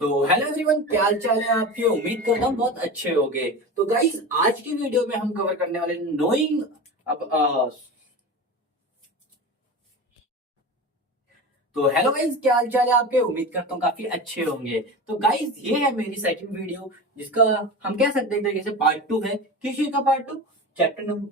तो hello everyone, क्या हाल चाल है आपके। उम्मीद करता हूँ बहुत अच्छे होंगे। तो गाइस, आज की वीडियो में हम कवर करने वाले नोइंग अब तो हेलो गाइस, क्या हाल चाल है आपके। उम्मीद करता हूँ काफी अच्छे होंगे। तो गाइस, ये है मेरी सेकंड वीडियो, जिसका हम कह सकते हैं एक तरीके से पार्ट टू है। किस चीज का part two? Chapter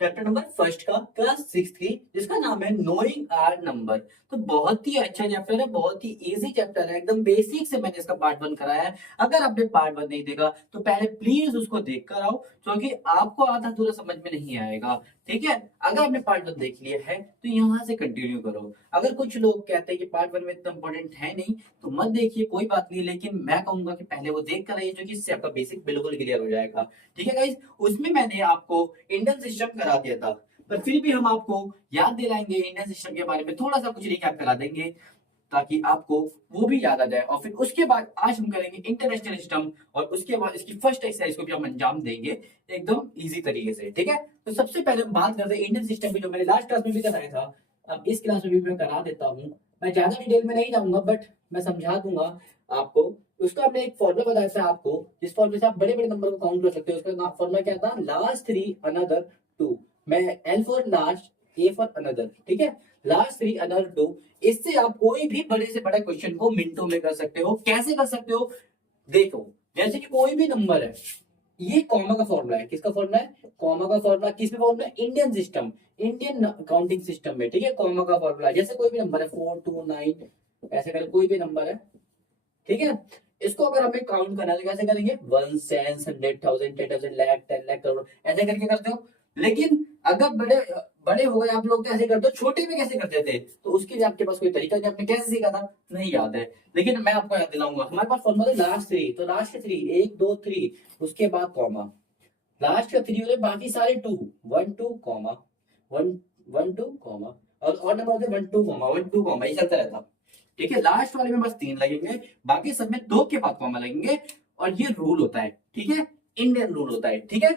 chapter number first का, क्लास सिक्स की, जिसका नाम है नोइंग आर नंबर। तो बहुत ही अच्छा चैप्टर है, बहुत ही इजी चैप्टर है, एकदम बेसिक से मैंने इसका पार्ट वन कराया है। अगर आपने पार्ट वन नहीं देखा तो पहले प्लीज उसको देख कर आओ, क्योंकि आपको आधा थोड़ा समझ में नहीं आएगा। ठीक है, अगर आपने पार्ट वन देख लिया है तो यहाँ से कंटिन्यू करो। अगर कुछ लोग कहते हैं कि पार्ट वन में इतना इंपॉर्टेंट है नहीं तो मत देखिए, कोई बात नहीं, लेकिन मैं कहूंगा कि पहले वो देख कर आइए, जो कि इससे आपका बेसिक बिल्कुल क्लियर हो जाएगा। ठीक है गाइज, उसमें मैंने आपको इंडियन सिस्टम करा दिया था, पर फिर भी हम आपको याद दिलाएंगे इंडियन सिस्टम के बारे में, थोड़ा सा कुछ रिकैप करा देंगे ताकि आपको वो भी याद आ जाए। और फिर उसके बाद आज हम करेंगे इंटरनेशनल सिस्टम, और उसके बाद इसकी फर्स्ट एक्सरसाइज को भी हम अंजाम देंगे एकदम इजी तरीके से। ठीक है, तो सबसे पहले हम बात करते हैं इंडियन सिस्टम की, जो मैंने लास्ट क्लास में भी कराया था। अब इस क्लास में भी मैं करा देता हूँ। मैं ज्यादा डिटेल में नहीं जाऊंगा, बट मैं समझा दूंगा आपको। उसका हमने एक फॉर्मूला बताया था आपको, जिस फॉर्मूले से आप बड़े बड़े नंबर को काउंट कर सकते हो। उसका फॉर्मूला क्या था? Last three another two. मैं L for last, A for another. ठीक है, लास्ट थ्री अनदर टू। इससे आप कोई भी बड़े से बड़ा क्वेश्चन को मिनटों में कर सकते हो। कैसे कर सकते हो? देखो, जैसे कि कोई भी नंबर है, ये कॉमा का फॉर्मूला है। किसका फॉर्मूला है? कॉमा का फॉर्मूला। किसमें फॉर्मूला है? Indian system, Indian counting system में। ठीक है, कॉमा का फॉर्मूला। जैसे कोई भी नंबर है 429, ऐसे कर कोई भी नंबर है। ठीक है, इसको अगर हमें काउंट करना है तो कैसे करेंगे? वन, सेंस, 100,000, 10,000, लाख, 10 लाख, करोड़, ऐसे करके करते हो। लेकिन अगर बड़े बड़े हो गए आप लोग तो ऐसे करते हो। छोटे में कैसे करते थे? तो उसके लिए आपके पास कोई तरीका नहीं, आपने कैसे सीखा था नहीं याद है, लेकिन मैं आपको याद दिलाऊंगा। हमारे पास फॉर्मूला है लास्ट थ्री, तो लास्ट के थ्री, एक दो थ्री, उसके बाद कॉमा। लास्ट का थ्री होते, बाकी सारे two, one two comma, one, one two comma, और नंबर होते one two comma, one two comma, ये चलता रहता। ठीक है, लास्ट वाले में बस तीन लगेंगे, बाकी सब में दो के बाद कॉमा लगेंगे। और ये रूल होता है। ठीक है, इंडियन रूल होता है। ठीक है,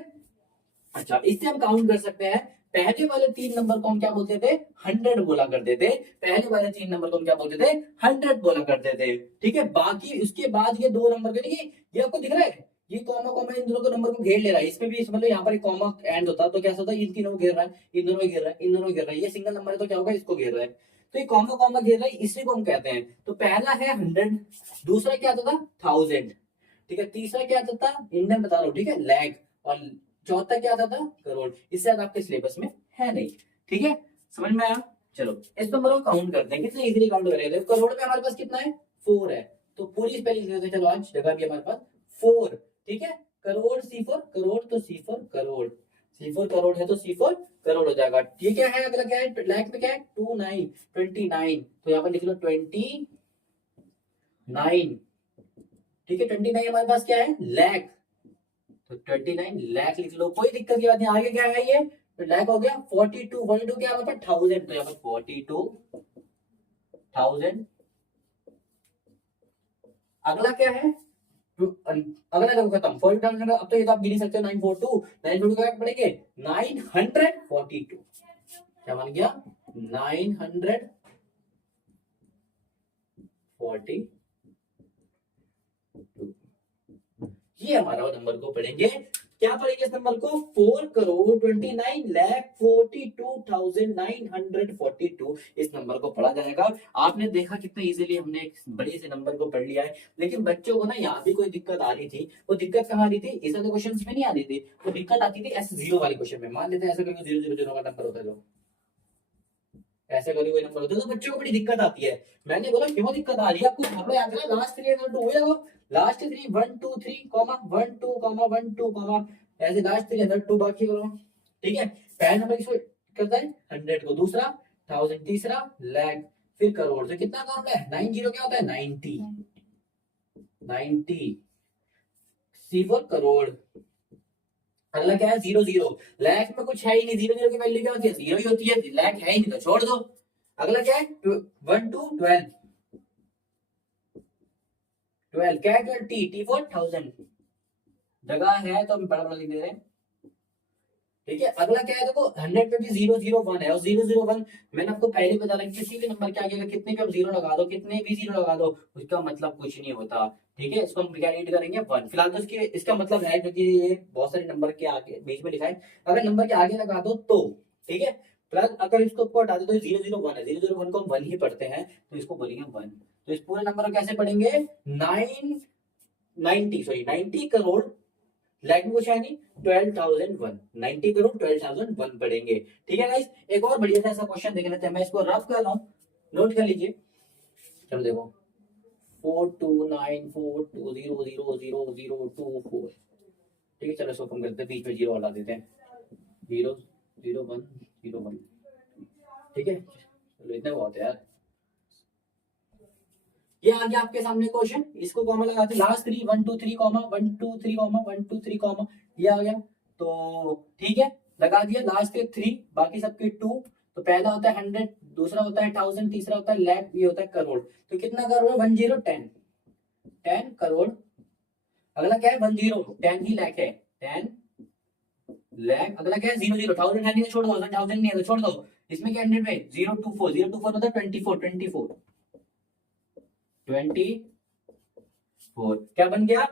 अच्छा, इससे हम काउंट कर सकते हैं। पहले वाले तीन नंबर को हम क्या बोलते थे? हंड्रेड बोला करते थे। पहले वाले तीन नंबर को हम क्या बोलते थे? हंड्रेड बोला करते थे। ठीक है, बाकी उसके बाद ये दो नंबर के लिए, ये आपको दिख रहा है, ये कॉमा कॉमा इन दोनों को नंबर को घेर ले रहा है। इसमें भी मतलब यहाँ पर एक कॉमा एंड होता तो कैसा होता? इन तीनों को घेर रहा है, इन दोनों को घेर रहा है, इन दोनों को घेर रहा है। ये सिंगल नंबर है तो क्या होगा? इसको घेर रहा है। तो ये कॉमा कॉमा घेर रहा है, इसी को हम कहते हैं। तो पहला है हंड्रेड, दूसरा क्या आता था? थाउजेंड। ठीक है, तीसरा क्या आता था? इंडियन बता रहा हूँ, ठीक है, लैख। और चौथा क्या आता था? करोड़। इससे ज्यादा आपके सिलेबस में है नहीं। ठीक है, समझ में आया? चलो, इस नंबर को काउंट करते हैं, कितने इजीली काउंट करेंगे। देखो, करोड़ में हमारे पास कितना है? फोर है। तो पूरी स्पेलिंग लिख देते हैं। चलो, आज जगह भी हमारे पास फोर। ठीक है, करोड़, सी फॉर करोड़, तो C for crore, C for crore है तो सी फॉर करोड़ हो जाएगा। ठीक है, अगला क्या है? लाख में क्या है? 29, 29, तो यहाँ पर लिख लो 29। ठीक है, 29 हमारे पास क्या है? लैख। तो 29 लाख लिख लो, कोई दिक्कत की बात नहीं। आगे क्या है? ये तो लाख हो गया। 42, 42 क्या है? थाउजेंड, तो यहाँ पर 42,000। अगला क्या है? अगला जब खत्म 40,000। अब तो ये तो आप गिन ही सकते हो। 942, 942 क्या पड़ेंगे? 942। क्या बन गया? 942। ये हमारा नंबर को पढ़ेंगे। क्या पढ़ेंगे इस नंबर को? 4,29,42,942। इस नंबर को पढ़ा जाएगा। आपने देखा कितना इजीली हमने एक बड़े से नंबर को पढ़ लिया है। लेकिन बच्चों को ना यहाँ भी कोई दिक्कत आ रही थी। वो दिक्कत कहाँ आ रही थी? इस वाले क्वेश्चन में नहीं आ रही थी। वो दिक्कत आती थी ऐसे जीरो वाले क्वेश्चन में। मान लेते हैं ऐसा करके 000 का नंबर होता है, जो ऐसे कभी कोई नंबर होता है तो बच्चों को बड़ी दिक्कत आती है। मैंने बोला क्यों दिक्कत आ रही है आपको? फॉर्मूला याद है, लास्ट थ्री अगर टू हो जाएगा। Last three, one two three comma, one two comma, one two comma, ऐसे लास्ट थ्री अंदर टू बाकी करो। ठीक है, पहला नंबर किसको करता है? हंड्रेड को। दूसरा थाउजेंड, तीसरा लैख, फिर करोड़। तो कितना काम है? 90 क्या होता है? 90, 90, सी फॉर करोड़। अगला क्या है? Zero zero. लैख में कुछ है ही नहीं, जीरो जीरो की वैल्यू क्या होती है? जीरो ही होती है। लैख है ही नहीं तो छोड़ दो। अगला क्या है? वन टू ट्वेल्व, ट्वेल्व क्या है? T, T for thousand. जगह है तो हम बड़ा बड़ा लिख दे रहे हैं। ठीक है। अगला क्या है देखो, 100 पे भी 001 है, और 001 मैंने आपको पहले ही बता रहा किसी भी नंबर के आगे अगर कितने भी आप जीरो लगा दो, कितने भी जीरो लगा दो, उसका मतलब कुछ नहीं होता। ठीक है, इसको हम क्या रीड करेंगे 1। फिलहाल तो इसका मतलब है, क्योंकि ये बहुत सारे नंबर के आगे बीच में लिखा है, अगर नंबर के आगे लगा दो तो। ठीक है, फिलहाल अगर इसको ऊपर हटा दे तो 001 है, 001 को हम 1 ही पढ़ते हैं, तो इसको बोलेंगे 1। तो इस पूरे नंबर को कैसे पढ़ेंगे, 90 करोड़, लाइक में कुछ है नहीं, 12,001, 90 करोड़ 12,001 पढ़ेंगे। ठीक है गाइस, एक और बढ़िया सा ऐसा क्वेश्चन देख लेते हैं, मैं इसको रफ कर रहा हूँ, नोट कर लीजिए। चलो देखो, 4294200024। ठीक है, चलो इसको कम करते हैं, बीच में जीरो हटा देते हैं, 00101। ठीक है, चलो इतना बहुत है यार। ये आ गया आपके सामने क्वेश्चन, इसको कॉमा लगाते लास्ट 3 1 2 3 कॉमा 1 2 3 कॉमा 1 2 3 कॉमा, ये आ गया। तो ठीक है, लगा दिया लास्ट के 3, बाकी सबके 2। तो पहला होता है 100, दूसरा होता है 1000, तीसरा होता है लाख, ये होता है करोड़। तो कितना करोड़ है, 10 करोड़। अगला क्या है 10, 10 ही लाख है, 10 लाख। अगला क्या है 00, 1000 है नहीं तो छोड़ दो, 1000 नहीं है तो छोड़ दो। इसमें क्या 100 में 024, 024 होता है 24, क्या बन गया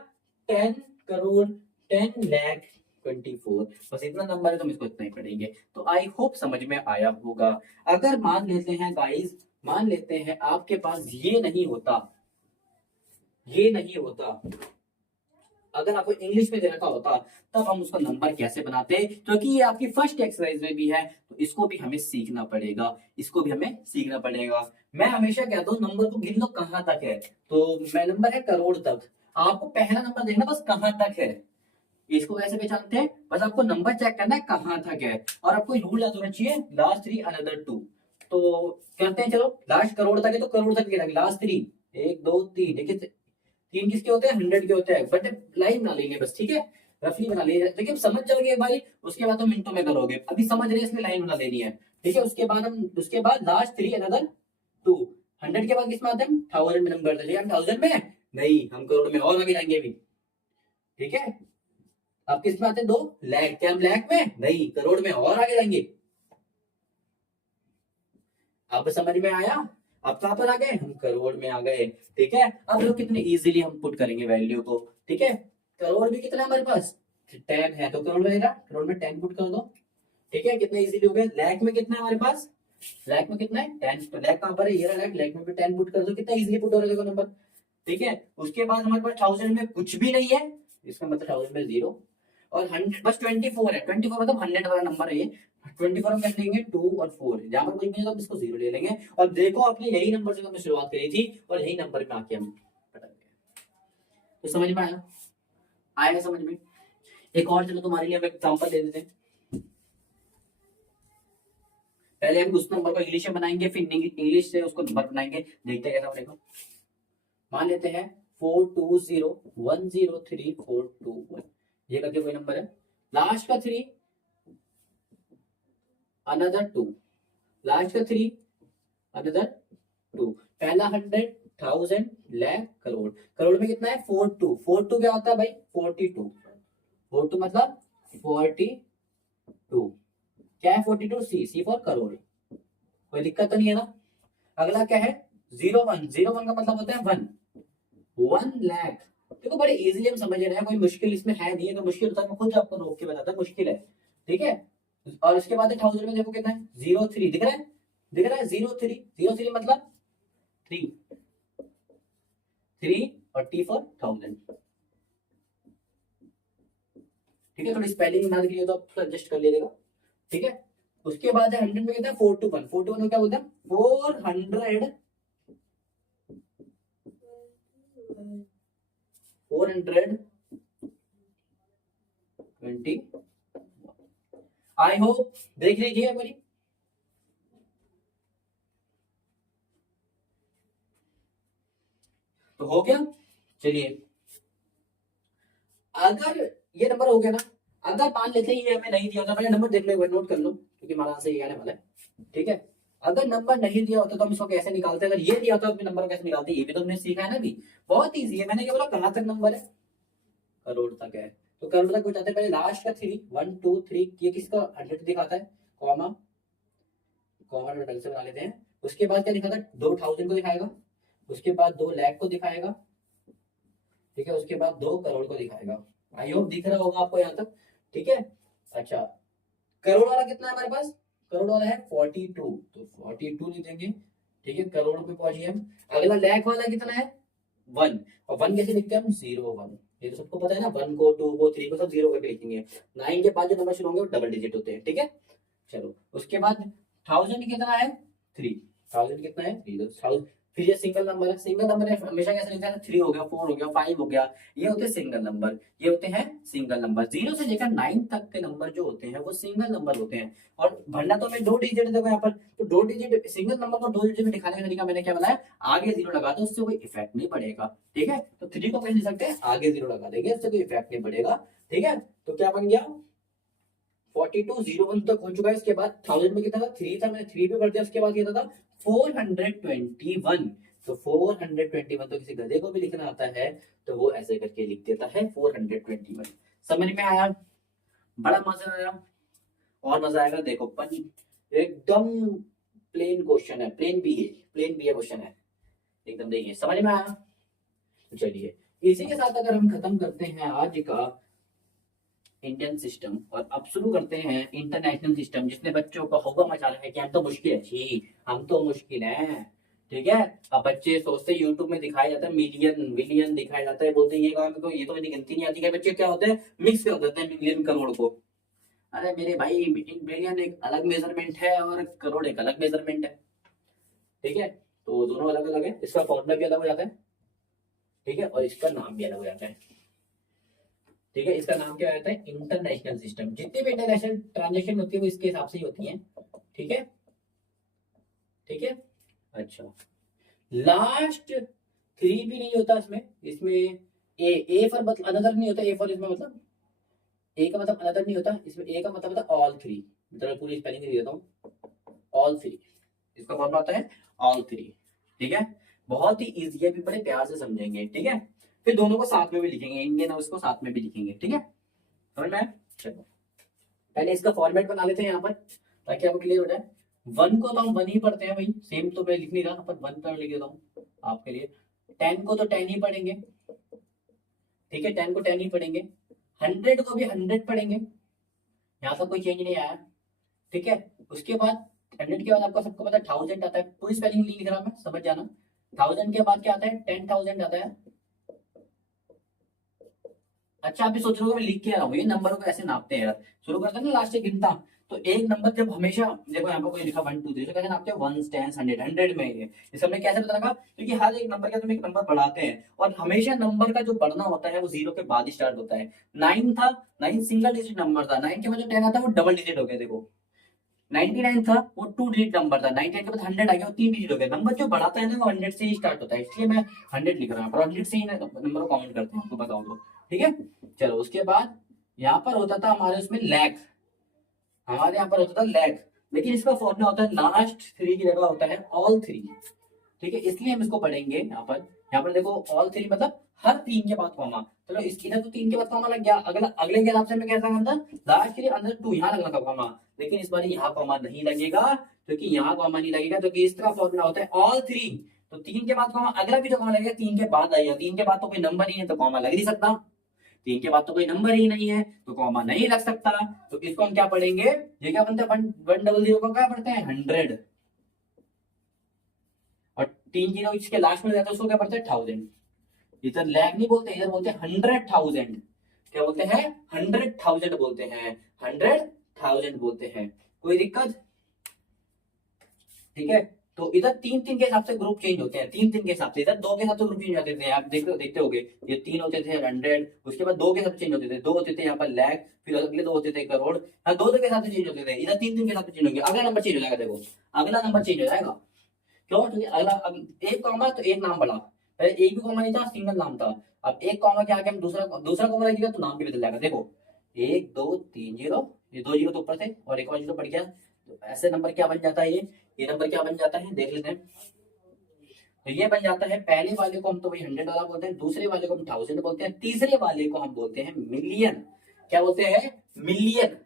10 करोड़ 10 लाख 24। बस इतना नंबर है, तो हम इसको इतना ही पढ़ेंगे। तो आई होप समझ में आया होगा। अगर मान लेते हैं गाइस, मान लेते हैं आपके पास ये नहीं होता, अगर आपको इंग्लिश में दे रखा होता, तब हम उसका नंबर कैसे बनाते, क्योंकि ये आपकी फर्स्ट एक्सरसाइज में भी है, तो इसको भी हमें सीखना पड़ेगा, मैं हमेशा कहता हूँ नंबर को गिन लो कहां तक है। तो मैं नंबर है करोड़ तक, आपको पहला नंबर देखना बस कहां तक है। इसको कैसे पहचानते हैं, बस आपको नंबर चेक करना है कहां तक है, और आपको रूल याद होना चाहिए, लास्ट 3 अनदर 2। तो करते हैं, चलो लास्ट करोड़ तक है तो करोड़ तक गिनेंगे, लास्ट 3 1 2 3। देखिए 3 किसके होते हैं, 100 के होते हैं, बट लाइन बना लेंगे बस। ठीक है, रफली बना लेंगे, देखिए अब समझ जाओगे एक बारी, उसके बाद तो मिनटों में करोगे, अभी समझ रहे हैं इसमें लाइन बना लेनी है। ठीक है, उसके बाद लास्ट 3 अनदर 2। 100 के बाद किसमें आते हैं, 1000 में नंबर, हम 1000 में नहीं, हम करोड़ में और आगे जाएंगे अभी। ठीक है, अब किस में आते हैं 2 लाख, क्या हम लाख में नहीं, करोड़ में और आगे जाएंगे। अब समझ में आया, अब कहां पर आ गए, हम करोड़ में आ गए। ठीक है, अब लोग कितने इजीली हम पुट करेंगे वैल्यू को। ठीक है, करोड़ भी कितना हमारे पास 10 है, तो करोड़ रहेगा, करोड़ में 10 पुट कर दो। ठीक है, कितना इजीली हो गया। लाख में कितना है हमारे पास, लाख में कितना है 10, तो लाख कहां पर है, ये रहा लाख में भी 10 पुट कर दो, कितना इजीली पुट हो रहा है देखो नंबर। ठीक है, उसके बाद हमारे पास 1000 में कुछ भी नहीं है, इसका मतलब 1000 में 0, और 100 बस 24 है, 24 मतलब 100 वाला नंबर है ये। 24 हम कर लेंगे 2 और 4, जहां पर कोई नहीं है तो हम इसको 0 ले लेंगे। और देखो आपने यही नंबर से हमने शुरुआत करी थी, और यही नंबर में आके हम पटक गए। तो समझ में आया, आया समझ में। एक और चलो तुम्हारे लिए हम एग्जांपल दे देते हैं। पहले हम उस नंबर को इंग्लिश में बनाएंगे, फिर इंग्लिश से उसको नंबर बनाएंगे, देखते हैं कैसा बनेगा। मान लेते हैं 420103 421, ये करके कोई नंबर है, लास्ट का 3 अनदर 2, लास्ट का 3 अनदर 2। पहला 100 1000 लाख करोड़, करोड़ में कितना है 42, 42 क्या होता है भाई 42, 42 मतलब 42, क्या है 42, सी फॉर करोड़, कोई दिक्कत तो नहीं है ना। अगला क्या है 01, 01 का मतलब होता है 1 लाख। देखो बड़े इजीली हम समझ रहे हैं, कोई मुश्किल इसमें है नहीं है, तो मुश्किल होता है मैं खुद आपको रोक के बताता, मुश्किल है। ठीक है, और उसके बाद 1000 में देखो कितना है 03, दिख रहा है, 03, 03 मतलब 3 और टी फॉर 1000। ठीक है, थोड़ी स्पेलिंग ना लिखी हो तो आप एडजस्ट कर लीजिएगा। ठीक है, उसके बाद है 100 में कितना है 421, 421 को क्या बोलते हैं 420। आई होप देख लीजिए मेरी। तो हो गया, चलिए अगर ये नंबर हो गया ना, अगर मान लेते हैं ये हमें नहीं दिया होता, पहले नंबर देख लो, नोट कर लो, क्योंकि हमारा आंसर ये आने वाला है। ठीक है, अगर नंबर नहीं दिया होता तो हम इसको कैसे निकालते, अगर ये दिया होता तो नंबर कैसे निकालते, ये भी तो हमने सीखा है ना। भी बहुत ईजी है, मैंने क्या बोला कहां तक नंबर है, करोड़ तक है। तो करोड़ तक पहुंचाते हैं, पहले लास्ट का 3 1 2 3 ये किसका 100 दिखाता है, कॉमा कॉमा ढंग से बना लेते हैं। उसके बाद क्या दिखाता है, 2000 को दिखाएगा, उसके बाद 2 लाख को दिखाएगा, ठीक है, उसके बाद 2 करोड़ को दिखाएगा। आई होप दिख रहा होगा आपको यहाँ तक, ठीक है। अच्छा, करोड़ वाला कितना है हमारे पास, करोड़ वाला है 42, तो 42 लिख देंगे, ठीक है, करोड़ पे पहुंचिए हम। अगला लाख वाला कितना है 1, और 1 कैसे लिखते हैं हम 0 1, ये तो सबको पता है ना, 1 को 2 को 3 को सब 0 करके लिखेंगे। 9 के बाद जो नंबर शुरू होंगे वो डबल डिजिट होते हैं, ठीक है। चलो उसके बाद 1000 कितना है 3, 1000 कितना है 3, फिर ये सिंगल नंबर है, सिंगल नंबर है हमेशा कैसे लिखते हैं 3 हो गया 4 हो गया 5 हो गया, ये होते हैं सिंगल नंबर, ये होते हैं सिंगल नंबर। 0 से लेकर 9 तक के नंबर जो होते हैं वो सिंगल नंबर होते हैं। और भरना तो मैं 2 डिजिट देखो यहाँ पर, तो 2 डिजिट सिंगल नंबर को 2 डिजिट में दिखाने का तरीका मैंने क्या बनाया, आगे 0 लगा दो, उससे कोई इफेक्ट नहीं पड़ेगा, ठीक है। तो 3 को कैसे लिख सकते हैं, आगे 0 लगा देंगे, उससे कोई इफेक्ट नहीं पड़ेगा, ठीक है। तो क्या बन गया 4201 तक हो चुका है। इसके बाद 1000 में कितना था 3 था, मैंने 3 पे कर दिया, उसके बाद कितना था 421, तो 421 तो किसी गधे को भी लिखना आता है तो वो ऐसे करके लिख देता है 421। समझ में आया, बड़ा मजा आया, और मजा आएगा देखो एकदम प्लेन क्वेश्चन है, प्लेन बी है, प्लेन बी है क्वेश्चन है एकदम, देखिए समझ में आया। चलिए इसी के साथ अगर हम खत्म करते हैं आज का इंडियन सिस्टम और अब शुरू करते हैं इंटरनेशनल सिस्टम, जिसने बच्चों को होगा मचा रहा है कि हम तो मुश्किल है जी, हम तो मुश्किल है, ठीक है। अब बच्चे सोचते हैं यूट्यूब में दिखाया जाता है मिलियन मिलियन दिखाया जाता है, बोलते हैं ये काम तो ये तो मेरी गिनती नहीं आती है, बच्चे क्या होते हैं मिक्स कर देते हैं मिलियन करोड़ को। अरे मेरे भाई मिलियन एक अलग मेजरमेंट है और करोड़ एक अलग मेजरमेंट है, ठीक है। तो दोनों अलग अलग है, इसका फॉर्मूला भी अलग हो जाता है, ठीक है, और इसका नाम भी अलग हो जाता है, ठीक है। इसका नाम क्या रहता है इंटरनेशनल सिस्टम। जितनी भी इंटरनेशनल ट्रांजेक्शन होती है वो इसके हिसाब से ही होती है, ठीक है, ठीक है। अच्छा, लास्ट 3 भी नहीं होता इसमें, इसमें ए फॉर मतलब अनदर नहीं होता, ए फॉर इसमें मतलब ए का मतलब अनदर नहीं होता, इसमें ए का मतलब होता है ऑल 3, मतलब पूरी स्पेलिंग दे देता हूँ, ऑल 3, इसका फॉर्मूला आता है ऑल 3, ठीक है। बहुत ही इजी है, भी बड़े प्यार से समझेंगे, ठीक है। फिर दोनों को साथ में भी लिखेंगे, इंडियन और उसको साथ में भी लिखेंगे, ठीक है, समझ में आया? चलो पहले इसका फॉर्मेट बना लेते हैं यहाँ पर ताकि आपको क्लियर हो जाए। 1 को तो हम 1 ही पढ़ते हैं भाई, सेम तो मैं लिख नहीं रहा, पर 1 पर लिख देता हूँ आपके लिए। 10 को तो 10 ही पढ़ेंगे, ठीक है, 10 को 10 ही पढ़ेंगे। 100 को भी 100 पढ़ेंगे, यहाँ तक कोई चेंज नहीं आया, ठीक है। उसके बाद 100 के बाद आपको सबको पता है 1000 आता है, पूरी स्पेलिंग नहीं लिख रहा मैं, समझ जाना। 1000 के बाद क्या आता है 10,000 आता है। अच्छा आप भी सोच रहे हो मैं लिख के आ रहा हूँ, ये नंबरों को ऐसे नापते हैं यार, शुरू करते हैं ना लास्ट से गिनता, तो एक नंबर जब हमेशा देखो यहाँ पर कोई लिखा 1 2 3 तो कैसे नापते हैं 1 10 100 100 में ये, इस हमने कैसे पता लगा, क्योंकि हर एक नंबर का तुम एक नंबर बढ़ाते हैं और हमेशा नंबर का जो बढ़ना होता है वो 0 के बाद ही स्टार्ट होता है। 9 था, 9 सिंगल डिजिट नंबर था, 9 के बाद जो 10 आता है वो डबल डिजिट हो गया, देखो 99 था वो 2 डिजिट नंबर था, 99 के बाद 100 आ गया वो 3 डिजिट हो गया। नंबर जो बढ़ाता है ना वो 100 से ही स्टार्ट होता है, इसलिए मैं 100 लिख रहा हूँ, पर 100 से ही नंबर को काउंट करते हैं, आपको बताऊं तो, ठीक है। चलो उसके बाद यहाँ पर होता था हमारे उसमें लैख, हमारे यहाँ पर होता था लैख, लेकिन इसका फॉर्मूला होता है लास्ट 3 की जगह होता है ऑल 3, ठीक है, इसलिए हम इसको पढ़ेंगे यहाँ पर देखो ऑल 3 मतलब हर 3 के बाद कॉमा, चलो इसकी इधर तो 3 के बाद कॉमा लग गया, अगला अगले के हिसाब से मैं कैसा करता लास्ट के लिए अंदर 2 यहाँ लगना था कॉमा, लेकिन इस बार यहाँ कॉमा नहीं लगेगा, क्योंकि यहाँ कॉमा नहीं लगेगा, क्योंकि इसका फॉर्मूला होता है ऑल 3, तो 3 के बाद कॉमा, अगला भी जो कॉमा लगेगा 3 के बाद आएगा, 3 के बाद तो कोई नंबर ही है तो कॉमा लग नहीं सकता, 3 के बाद तो कोई नंबर ही नहीं है तो कॉमा नहीं लग सकता, तो इसको हम क्या पढ़ेंगे, ये क्या बनता है 100 को क्या पढ़ते हैं 100, और 3 जीरो इसके लास्ट में रहता है उसको क्या पढ़ते हैं 1000, इधर लैख नहीं बोलते, इधर बोलते हैं 100,000, क्या बोलते हैं 100,000 बोलते हैं, 100,000 बोलते हैं, कोई दिक्कत, ठीक है। तो इधर 3 3 के हिसाब से ग्रुप चेंज होते हैं, 3 3 के हिसाब से, इधर 2 के हिसाब से ग्रुप चेंज होते थे, आप देखते होगे, ये 3 होते थे 100, उसके बाद 2 के हिसाब से चेंज होते थे, 2 होते थे यहाँ पर लाख, फिर अगले 2 होते थे करोड़, हाँ 2 के हिसाब से चेंज होते थे, इधर 3 3 के हिसाब से चेंज होंगे, अगला नंबर चेंज हो जाएगा, देखो अगला नंबर चेंज हो जाएगा, क्यों, क्योंकि अगला एक कॉमा तो एक नाम बढ़ा, पहले एक भी कॉमा नहीं था सिंगल नाम था, अब एक कॉमा के आगे हम दूसरा दूसरा कॉमा लगेगा तो नाम भी बदल जाएगा, देखो 1 2 3 जीरो, ये 2 जीरो तो ऊपर थे और एक और जीरो पड़ गया, तो ऐसे नंबर क्या बन जाता है, ये नंबर क्या बन जाता है देख लेते हैं। तो ये बन जाता है, पहले वाले को हम तो वही 100 वाला बोलते हैं, दूसरे वाले को हम 1000 बोलते हैं, तीसरे वाले को हम बोलते हैं मिलियन। क्या बोलते हैं? मिलियन।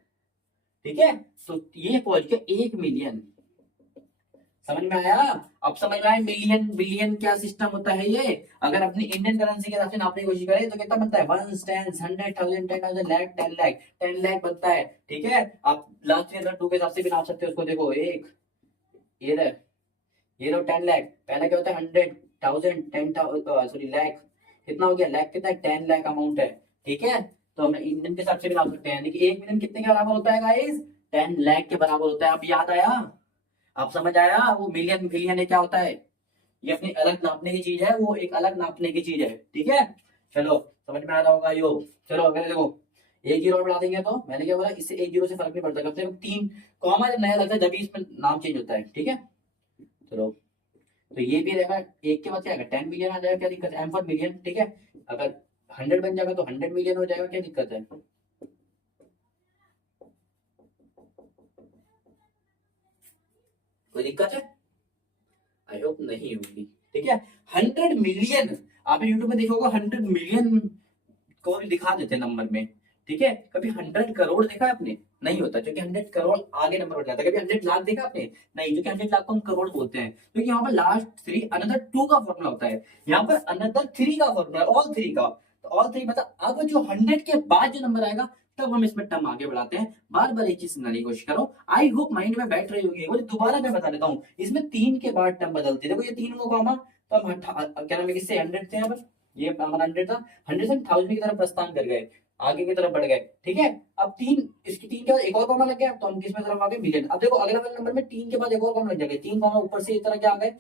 ठीक है, तो ये पहुंच गया 1 मिलियन। समझ में आया? अब समझ में आया मिलियन बिलियन क्या सिस्टम होता है ये। अगर अपनी इंडियन करेंसी के हिसाब से नापने की कोशिश करें तो कितना बनता है? 1 10 100 1000 10,000 लाख 10 लाख 10 लाख बनता है। ठीक है, आप लास्ट ईयर 2 के हिसाब से भी नाप सकते हो उसको। देखो एक ये रहा, ये लो 10 लाख। पहला क्या होता है? 100,000 10 सॉरी लाख। कितना हो गया? लाख कितना है? 10 लाख अमाउंट है। ठीक है, तो हम इंडियन के हिसाब से भी नाप सकते हैं, यानी कि 1 मिलियन कितने के बराबर होता है गाइस? 10 लाख के बराबर होता है। अब याद आया? अब समझ आया वो मिलियन बिलियन ये क्या होता है? ये अपनी अलग नापने की चीज है, वो एक अलग नापने की चीज है। ठीक है, चलो समझ में आ रहा होगा यो। चलो अगर देखो एक जीरो बढ़ा देंगे तो मैंने क्या बोला, इससे एक जीरो से फर्क नहीं पड़ता, कब से कब 3 कॉमा जब नया लगता है जब भी इसमें नाम चेंज होता है। ठीक है, चलो तो ये भी रहेगा, एक के बाद क्या आएगा? 10 मिलियन आ जाएगा, क्या दिक्कत है? M for million. ठीक है, अगर 100 बन जाएगा तो 100 मिलियन हो जाएगा, क्या दिक्कत है? कोई दिक्कत है? आई होप नहीं होगी। ठीक है, 100 मिलियन आपने यूट्यूब में देखा होगा, 100 मिलियन को भी दिखा देते हैं नंबर में। ठीक है, कभी 100 करोड़ देखा है आपने? नहीं होता, क्योंकि 100 करोड़ आगे नंबर बढ़ जाता है। कभी 100 लाख देखा आपने? नहीं, क्योंकि 100 लाख को हम करोड़ बोलते हैं, क्योंकि यहाँ पर लास्ट 3 अनदर 2 का फॉर्मूला होता है, यहाँ पर अनदर 3 का फॉर्मूला है, ऑल 3 का। तो ऑल 3 मतलब अब जो 100 के बाद जो नंबर आएगा तब हम इसमें टर्म आगे बढ़ाते हैं। बार बार एक चीज सुनने की कोशिश करो, आई होप माइंड में बैठ रही होगी। और दोबारा मैं बता देता हूँ, इसमें 3 के बाद टर्म बदलती है। देखो ये 3 को कॉमा, तो हम क्या नाम है, किससे 100 थे यहाँ पर, ये हमारा 100 था, 100 से 1000 की तरफ प्रस्थान कर गए, आगे की तरफ बढ़ गए। ठीक है, अब 3, इसकी 3 के बाद एक और कॉमा लग गया, तो हम किस में तरफ आ गए? मिलियन। अब देखो अगले वाले नंबर में 3 के बाद एक और कॉमा लग जाएगा, 3 कॉमा ऊपर से इस तरह क्या आ गए?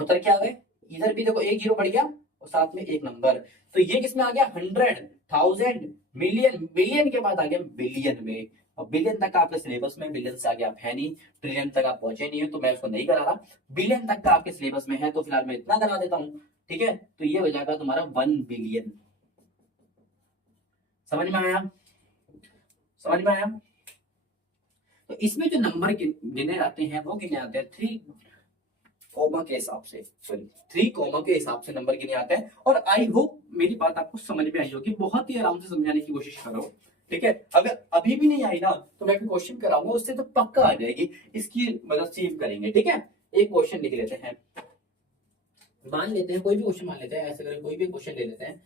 उतर क्या आ गए? इधर भी देखो एक जीरो बढ़ गया और साथ में एक नंबर। तो ये किसमें आ गया? 100 1000 मिलियन। मिलियन के बाद आ गया बिलियन में। और बिलियन तक का आपके सिलेबस में, बिलियन से आगे आप है नहीं, ट्रिलियन तक आप पहुंचे नहीं हो, तो मैं उसको नहीं करा रहा। बिलियन तक का आपके सिलेबस में है, तो फिलहाल मैं इतना करा देता हूँ। ठीक है, तो ये हो जाएगा तुम्हारा 1 बिलियन। समझ में आया? समझ में आया? तो इसमें जो नंबर गिने आते हैं वो गिने आते हैं 3 कॉमा के हिसाब से, सॉरी 3 कॉमा के हिसाब से नंबर गिने आते हैं। और आई होप मेरी बात आपको समझ में आई होगी, बहुत ही आराम से समझाने की कोशिश कर रहा हूँ। ठीक है, अगर अभी भी नहीं आई ना तो मैं क्वेश्चन कराऊंगा, उससे तो पक्का आ जाएगी, इसकी मदद से करेंगे। ठीक है, एक क्वेश्चन लिख लेते हैं, मान लेते हैं कोई भी क्वेश्चन मान लेते हैं, ऐसे करें कोई भी क्वेश्चन ले लेते हैं।